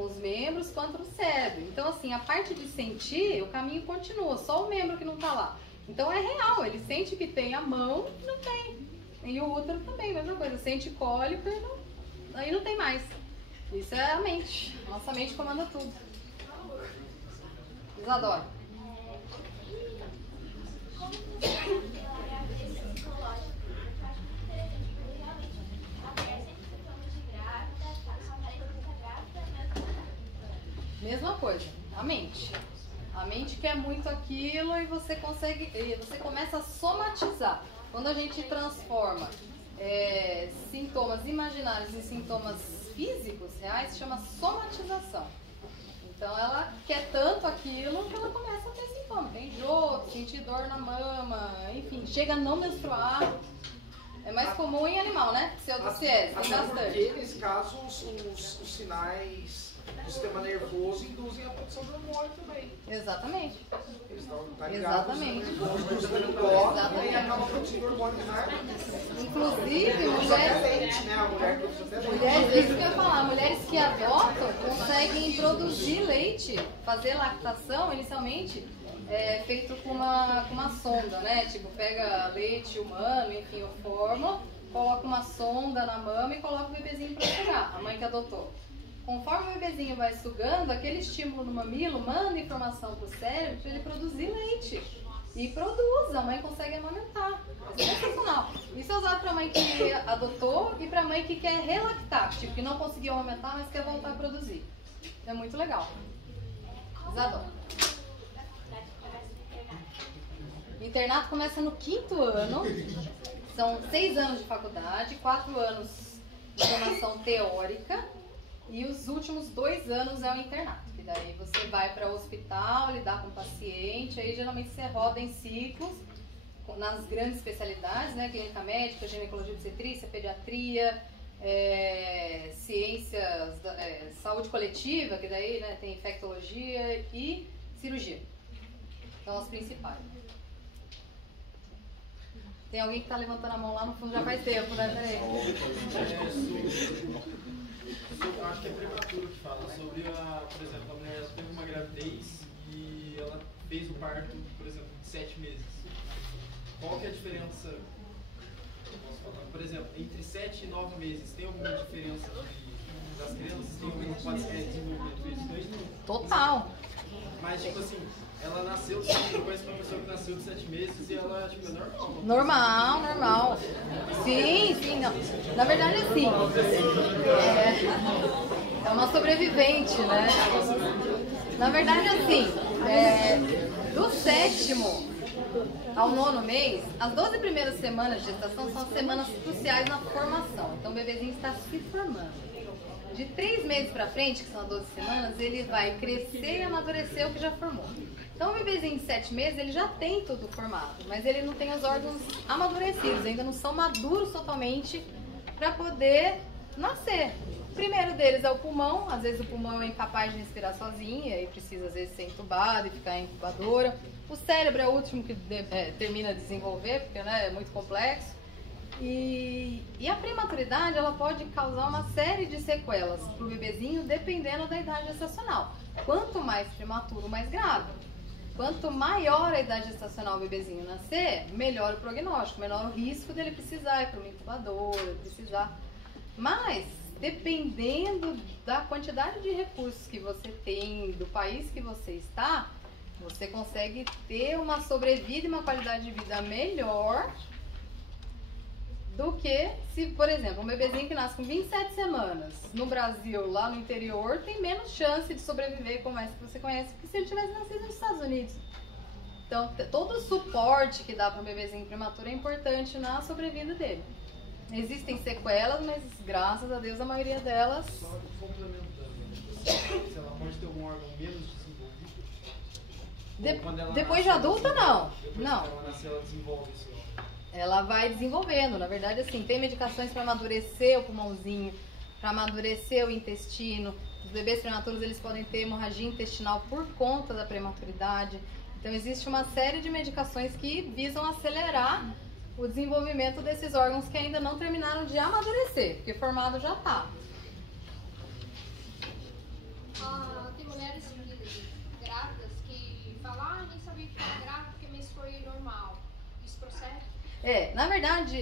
os membros, quanto no cérebro. Então, assim, a parte de sentir, o caminho continua, só o membro que não está lá. Então é real, ele sente que tem a mão e não tem. E o útero também, mesma coisa, sente cólica e aí não tem mais. Isso é a mente, nossa mente comanda tudo. Isadora. Mesma coisa, a mente. A mente quer muito aquilo e você começa a somatizar. Quando a gente transforma sintomas imaginários em sintomas físicos reais, chama somatização. Então ela quer tanto aquilo que ela começa a ter sintomas. Tem enjoo, sentir dor na mama, enfim, chega a não menstruar. É mais comum em animal, né? Pseudociese, tem bastante. Porque nesse caso os sinais do sistema nervoso induzem a produção de hormônio também. Exatamente. Eles estão ligados. Exatamente. E acaba produzindo hormônio, né? Inclusive, mulheres, isso que eu ia falar, mulheres que adotam conseguem produzir leite, fazer lactação inicialmente feito com uma sonda, né? Tipo, pega leite humano, enfim, o forma, coloca uma sonda na mama e coloca o bebezinho para sugar, a mãe que adotou. Conforme o bebezinho vai sugando, aquele estímulo no mamilo manda informação para o cérebro para ele produzir leite. E produz, a mãe consegue amamentar. É sensacional. Isso é usado para a mãe que adotou e para a mãe que quer relactar, tipo, que não conseguiu amamentar, mas quer voltar a produzir. É muito legal. Isadora. O internato começa no 5º ano. São 6 anos de faculdade, 4 anos de formação teórica. E os últimos 2 anos é o internato, que daí você vai para o hospital, lidar com o paciente, aí geralmente você roda em ciclos, nas grandes especialidades, né, clínica médica, ginecologia, obstetrícia, pediatria, ciências, saúde coletiva, que daí, né, tem infectologia e cirurgia. São as principais. Tem alguém que está levantando a mão lá no fundo já faz tempo, né? Peraí. Acho que é prematuro que fala sobre por exemplo, a mulher teve uma gravidez e ela fez o parto, por exemplo, de 7 meses. Qual que é a diferença, por exemplo, entre 7 e 9 meses? Tem alguma diferença das crianças? Tem alguma desenvolvimento isso? Total. Mas, tipo assim, ela nasceu, eu conheço uma pessoa que nasceu de 7 meses e ela, tipo, é normal. Normal. Sim, não. Na verdade, assim, é uma sobrevivente, né? Na verdade, assim, do 7º ao 9º mês, as 12 primeiras semanas de gestação são semanas cruciais na formação. Então, o bebezinho está se formando. De 3 meses pra frente, que são 12 semanas, ele vai crescer e amadurecer o que já formou. Então o bebezinho de 7 meses, ele já tem tudo formado, mas ele não tem os órgãos amadurecidos, ainda não são maduros totalmente para poder nascer. O primeiro deles é o pulmão, às vezes o pulmão é incapaz de respirar sozinho, e aí precisa às vezes ser entubado e ficar em incubadora. O cérebro é o último que termina de desenvolver, porque né, é muito complexo. E a prematuridade, ela pode causar uma série de sequelas para o bebezinho, dependendo da idade gestacional. Quanto mais prematuro, mais grave. Quanto maior a idade gestacional o bebezinho nascer, melhor o prognóstico, menor o risco dele precisar ir para uma incubadora, precisar. Mas, dependendo da quantidade de recursos que você tem, do país que você está, você consegue ter uma sobrevida e uma qualidade de vida melhor do que se, por exemplo, um bebezinho que nasce com 27 semanas no Brasil, lá no interior, tem menos chance de sobreviver como essa que você conhece que se ele tivesse nascido nos Estados Unidos. Então, todo o suporte que dá para um bebezinho prematuro é importante na sobrevida dele. Existem sequelas, mas graças a Deus a maioria delas... Só complementando, se ela pode ter algum órgão menos desenvolvido? Depois de adulta, não. Não. Quando ela nascer, ela desenvolve isso. Ela vai desenvolvendo, na verdade, assim, tem medicações para amadurecer o pulmãozinho, para amadurecer o intestino. Os bebês prematuros, eles podem ter hemorragia intestinal por conta da prematuridade. Então, existe uma série de medicações que visam acelerar o desenvolvimento desses órgãos que ainda não terminaram de amadurecer, porque formado já está. Tem mulheres grávidas que falam, nem sabia que estava grávida porque menstruei normal. Isso procede? Na verdade,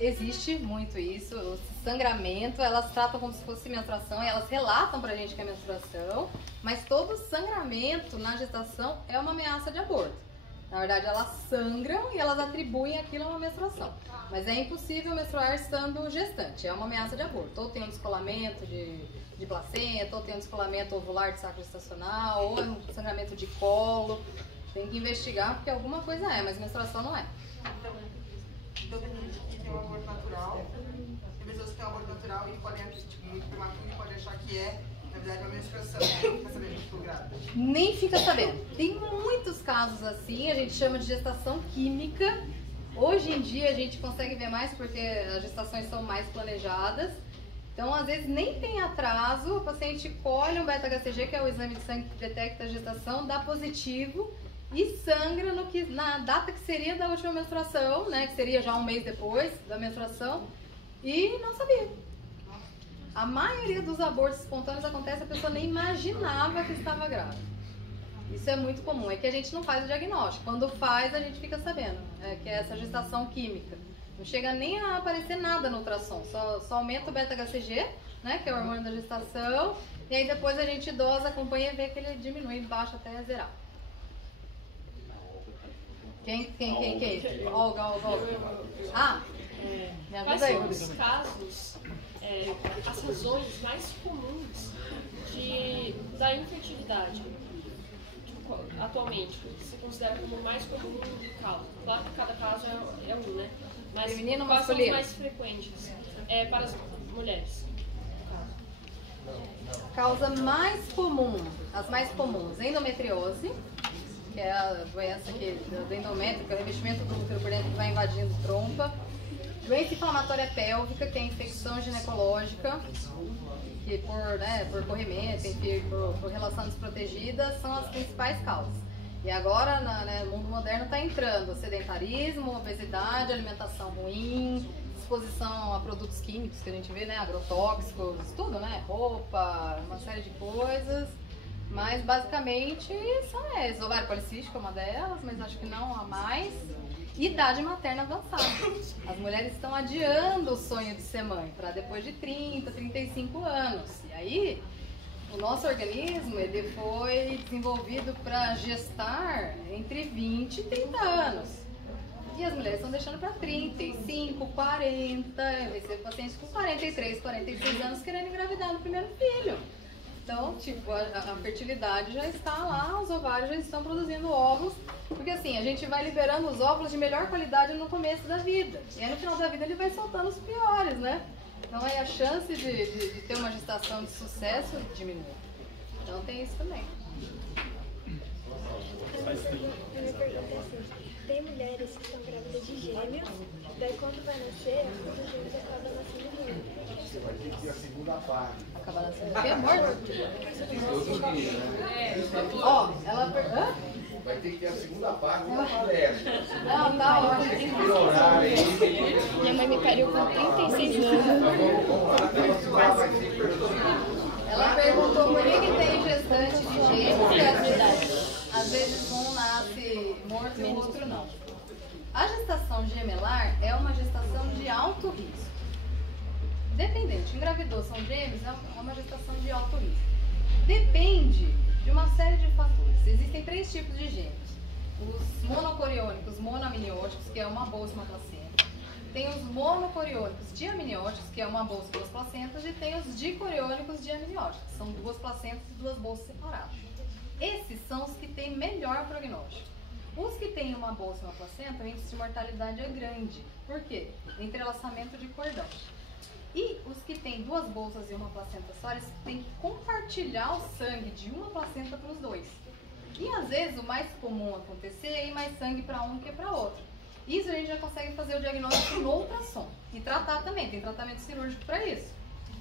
existe muito isso, o sangramento, elas tratam como se fosse menstruação e elas relatam pra gente que é menstruação, mas todo sangramento na gestação é uma ameaça de aborto. Na verdade, elas sangram e elas atribuem aquilo a uma menstruação. Mas é impossível menstruar estando gestante, é uma ameaça de aborto. Ou tem um descolamento de placenta, ou tem um descolamento ovular de saco gestacional, ou é um sangramento de colo. Tem que investigar porque alguma coisa é, mas menstruação não é. Então tem gente que tem um aborto natural, tem pessoas que têm um aborto natural e podem, tipo, muito prematuro e podem achar que é, na verdade, uma menstruação, né? Não fica sabendo que ficou grávida. Nem fica sabendo. Tem muitos casos assim, a gente chama de gestação química. Hoje em dia a gente consegue ver mais porque as gestações são mais planejadas. Então, às vezes, nem tem atraso, o paciente colhe um beta-HCG, que é o exame de sangue que detecta a gestação, dá positivo e sangra na data que seria da última menstruação, né, que seria já um mês depois da menstruação, e não sabia. A maioria dos abortos espontâneos acontece, a pessoa nem imaginava que estava grávida. Isso é muito comum, é que a gente não faz o diagnóstico. Quando faz, a gente fica sabendo, que é essa gestação química. Não chega nem a aparecer nada no ultrassom, só aumenta o beta-HCG, né, que é o hormônio da gestação, e aí depois a gente dosa, acompanha e vê que ele diminui, baixa até zerar. Quem? Olga. Me Quais ajuda aí, são Rodrigo. os casos, as razões mais comuns da infertilidade? Tipo, atualmente, que você considera como mais comum de causa? Claro que cada caso é um, né? Mas Feminino ou quais são os masculino? mais frequentes para as mulheres? Causa mais comum, as mais comuns, endometriose, que é a doença do endométrio, que é o revestimento do útero por dentro que vai invadindo trompa. Doença inflamatória pélvica, que é a infecção ginecológica, que por corrimento, enfim, por relação desprotegida, são as principais causas. E agora, no mundo moderno, está entrando sedentarismo, obesidade, alimentação ruim, exposição a produtos químicos que a gente vê, né, agrotóxicos, tudo, né, roupa, uma série de coisas. Mas basicamente são essas. Ovário policístico é uma delas, mas acho que não a mais. Idade materna avançada. As mulheres estão adiando o sonho de ser mãe para depois de 30, 35 anos. E aí, o nosso organismo ele foi desenvolvido para gestar entre 20 e 30 anos. E as mulheres estão deixando para 35, 40. Eu recebo pacientes com 43, 46 anos querendo engravidar no primeiro filho. Então, tipo, a fertilidade já está lá, os ovários já estão produzindo óvulos, porque assim, a gente vai liberando os óvulos de melhor qualidade no começo da vida. E aí no final da vida ele vai soltando os piores, né? Então aí a chance de ter uma gestação de sucesso diminui. Então tem isso também. A minha pergunta é assim, tem mulheres que estão grávidas de gêmeos, daí quando vai nascer, os gêmeos acabam nascendo juntos. Você vai ter que ter a segunda parte. Acaba nascendo o quê, amor? Todo dia, né? Ó, ela... Hã? Vai ter que ter a segunda parte da palestra. Não, tá ótimo. Tem que ter horário aí. Minha mãe me pariu com 36 anos. Ela perguntou por que tem gestante de gêmeos e às vezes um nasce morto e o outro não. A gestação gemelar é uma gestação de alto risco. Dependente, engravidou, são gêmeos, é uma gestação de alto risco. Depende de uma série de fatores. Existem 3 tipos de gêmeos. Os monocoriônicos monoamnióticos, que é uma bolsa e uma placenta. Tem os monocoriônicos diamnióticos, que é uma bolsa e 2 placentas. E tem os dicoriônicos diamnióticos, que são 2 placentas e 2 bolsas separadas. Esses são os que têm melhor prognóstico. Os que têm uma bolsa e uma placenta, o índice de mortalidade é grande. Por quê? Entrelaçamento de cordão. E os que têm 2 bolsas e uma placenta só, eles têm que compartilhar o sangue de uma placenta para os 2. E às vezes o mais comum acontecer é ir mais sangue para um que para outro. Isso a gente já consegue fazer o diagnóstico no ultrassom. E tratar também, tem tratamento cirúrgico para isso.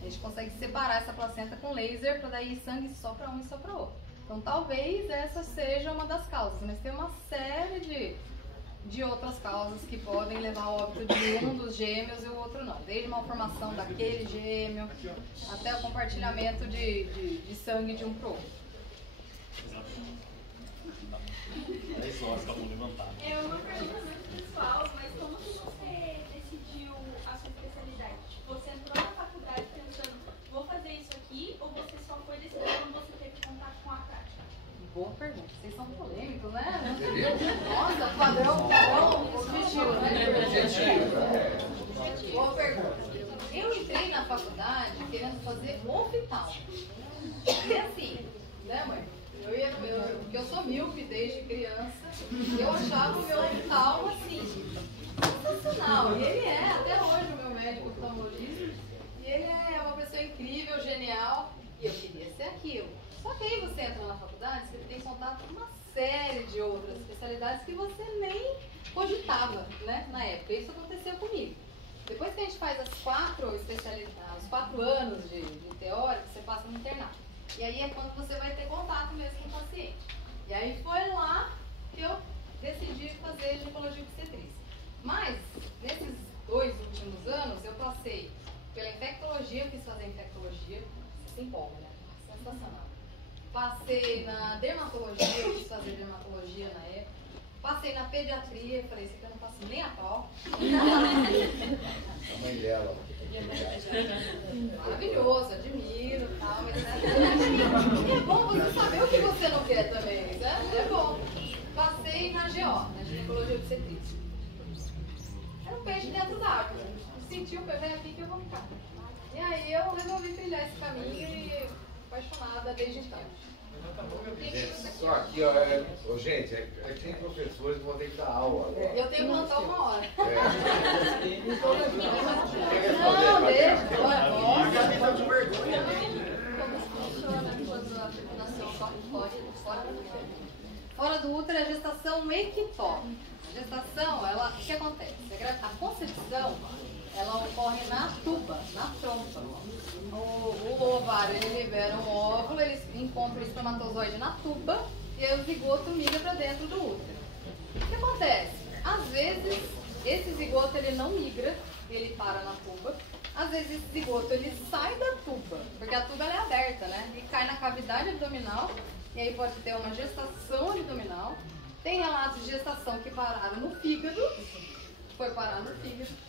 A gente consegue separar essa placenta com laser para daí ir sangue só para um e só para outro. Então talvez essa seja uma das causas, mas tem uma série de outras causas que podem levar ao óbito de um dos gêmeos e o outro não. Desde malformação daquele gêmeo até o compartilhamento de sangue de um para o outro. 10 horas com a mão levantada. É uma pergunta muito pessoal, mas como que você decidiu a sua especialidade? Tipo, você entrou na faculdade pensando, vou fazer isso aqui, ou você só foi decidir quando você teve contato com a prática? Boa pergunta. Vocês são polêmicos, né? Nossa, padrão objetivo, né? Boa pergunta. Eu entrei na faculdade querendo fazer oftalmo. E assim, né, mãe? Porque eu sou míope desde criança, eu achava o meu oftalmo assim, sensacional. E ele é, até hoje, o meu médico oftalmologista. E ele é uma pessoa incrível, genial. E eu queria ser aquilo. Só que aí você entra na faculdade, você tem contato com uma série de outras especialidades que você nem cogitava, né, na época. Isso aconteceu comigo. Depois que a gente faz as 4 especialidades, os 4 anos de teórico, você passa no internato. E aí é quando você vai ter contato mesmo com o paciente. E aí foi lá que eu decidi fazer ginecologia e obstetrícia. Mas, nesses 2 últimos anos, eu passei pela infectologia, eu quis fazer infectologia, você se empolga, né? Sensacional. Passei na dermatologia, eu quis fazer dermatologia na época. Passei na pediatria, falei, isso aqui eu não faço nem a pau. A mãe dela. Maravilhoso, admiro e tal, mas é bom você saber o que você não quer também, né? É bom. Passei na GO, na ginecologia obstetrícia. Era um peixe dentro da água. Senti o peixe aqui que eu vou ficar. E aí eu resolvi trilhar esse caminho e apaixonada desde então. Só aqui, ó, gente, é que tem professores que vão ter que dar aula agora. Eu tenho que plantar 1 hora. Não, deixa, fora do útero é a gestação ectópica. A gestação, o que acontece? A concepção, ela ocorre na tuba, na trompa. O ovário, ele libera um óvulo, ele encontra o espermatozoide na tuba e aí o zigoto migra para dentro do útero. O que acontece? Às vezes, esse zigoto ele não migra, ele para na tuba. Às vezes, esse zigoto ele sai da tuba, porque a tuba ela é aberta, né? E cai na cavidade abdominal, e aí pode ter uma gestação abdominal. Tem relatos de gestação que pararam no fígado, foi parar no fígado.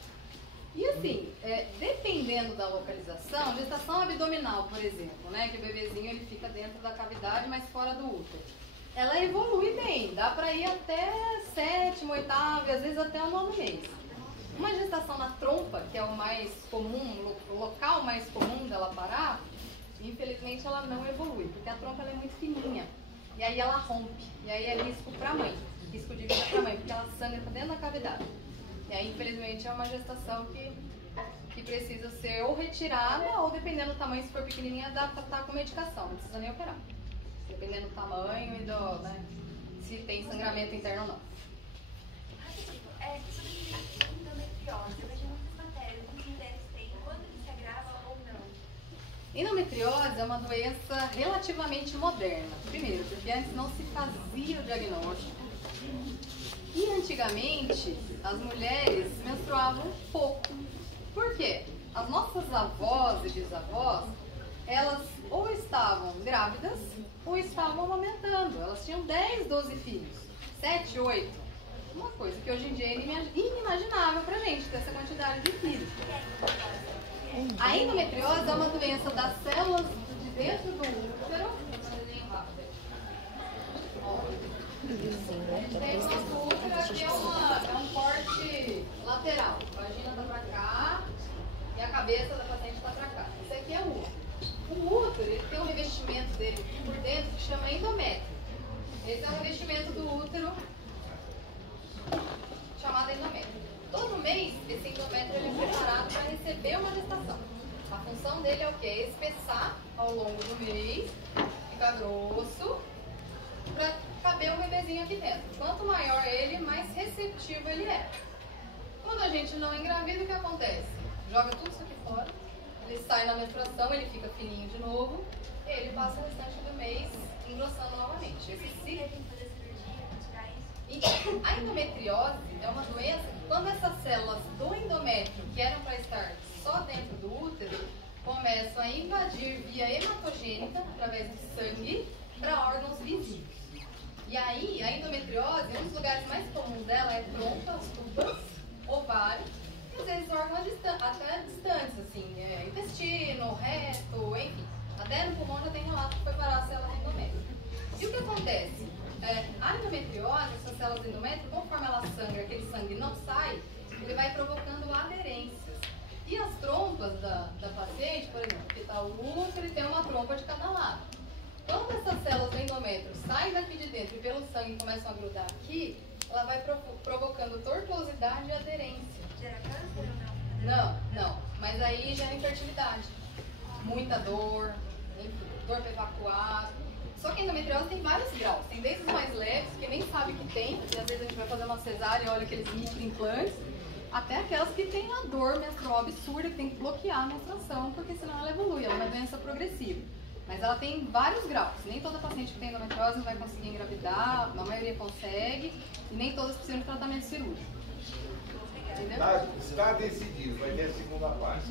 E assim, dependendo da localização, gestação abdominal, por exemplo, né, que o bebezinho ele fica dentro da cavidade, mas fora do útero, ela evolui bem, dá para ir até 7º, 8º, e às vezes até o 9º mês. Uma gestação na trompa, que é o mais comum, o local mais comum dela parar, infelizmente ela não evolui, porque a trompa ela é muito fininha, e aí ela rompe, e aí é risco para a mãe, risco de vida para a mãe, porque ela sangra para dentro da cavidade. E aí, infelizmente, é uma gestação que que precisa ser ou retirada, ou dependendo do tamanho, se for pequenininha, dá pra tratar com medicação, não precisa nem operar. Dependendo do tamanho e do, né, se tem sangramento interno ou não. Sobre endometriose, eu vejo muitas matérias, muitas mulheres têm, quando que se agrava ou não? Endometriose é uma doença relativamente moderna. Primeiro, porque antes não se fazia o diagnóstico. E antigamente, as mulheres menstruavam pouco. Por quê? As nossas avós e bisavós, elas ou estavam grávidas ou estavam amamentando. Elas tinham 10, 12 filhos, 7, 8. Uma coisa que hoje em dia é inimaginável pra gente ter essa quantidade de filhos. A endometriose é uma doença das células de dentro do útero. A gente tem o nosso útero, aqui é um corte lateral. A vagina está pra cá e a cabeça da paciente está pra cá. Esse aqui é o útero. O útero, ele tem um revestimento dele por dentro que chama endométrio. Esse é o revestimento do útero chamado endométrio. Todo mês, esse endométrio ele é preparado para receber uma gestação. A função dele é o quê? É espessar ao longo do mês, ficar grosso, para caber um bebezinho aqui dentro. Quanto maior ele, mais receptivo ele é. Quando a gente não engravida, o que acontece? Joga tudo isso aqui fora, ele sai na menstruação, ele fica fininho de novo, e ele passa o restante do mês engrossando novamente. Esse ciclo. Então, a endometriose é uma doença que, quando essas células do endométrio, que eram para estar só dentro do útero, começam a invadir via hematogênica, através do sangue, para órgãos vizinhos. E aí, a endometriose, um dos lugares mais comuns dela é trompas, tubas, ovário, e às vezes órgãos até distantes, assim, intestino, reto, enfim. Até no pulmão já tem relato que foi parar a célula do endométrio. E o que acontece? A endometriose, essas células do endométrio, conforme ela sangra, aquele sangue não sai, ele vai provocando aderências. E as trompas da paciente, por exemplo, que está o útero, ele tem uma trompa de cada lado. Quando essas células do endométrio saem daqui de dentro e pelo sangue começam a grudar aqui, ela vai provocando tortuosidade e aderência. Gera câncer ou não? Não, não. Mas aí gera infertilidade. Muita dor, enfim, dor para evacuar. Só que a endometriose tem vários graus. Tem desde os mais leves, que nem sabe que tem, porque às vezes a gente vai fazer uma cesárea e olha aqueles microimplantes, até aquelas que têm a dor menstrual absurda, que tem que bloquear a menstruação, porque senão ela evolui, ela é uma doença progressiva. Mas ela tem vários graus. Nem toda paciente que tem endometriose vai conseguir engravidar, a maioria consegue, e nem todas precisam de tratamento cirúrgico. Entendeu? Está decidido, vai ter a segunda parte.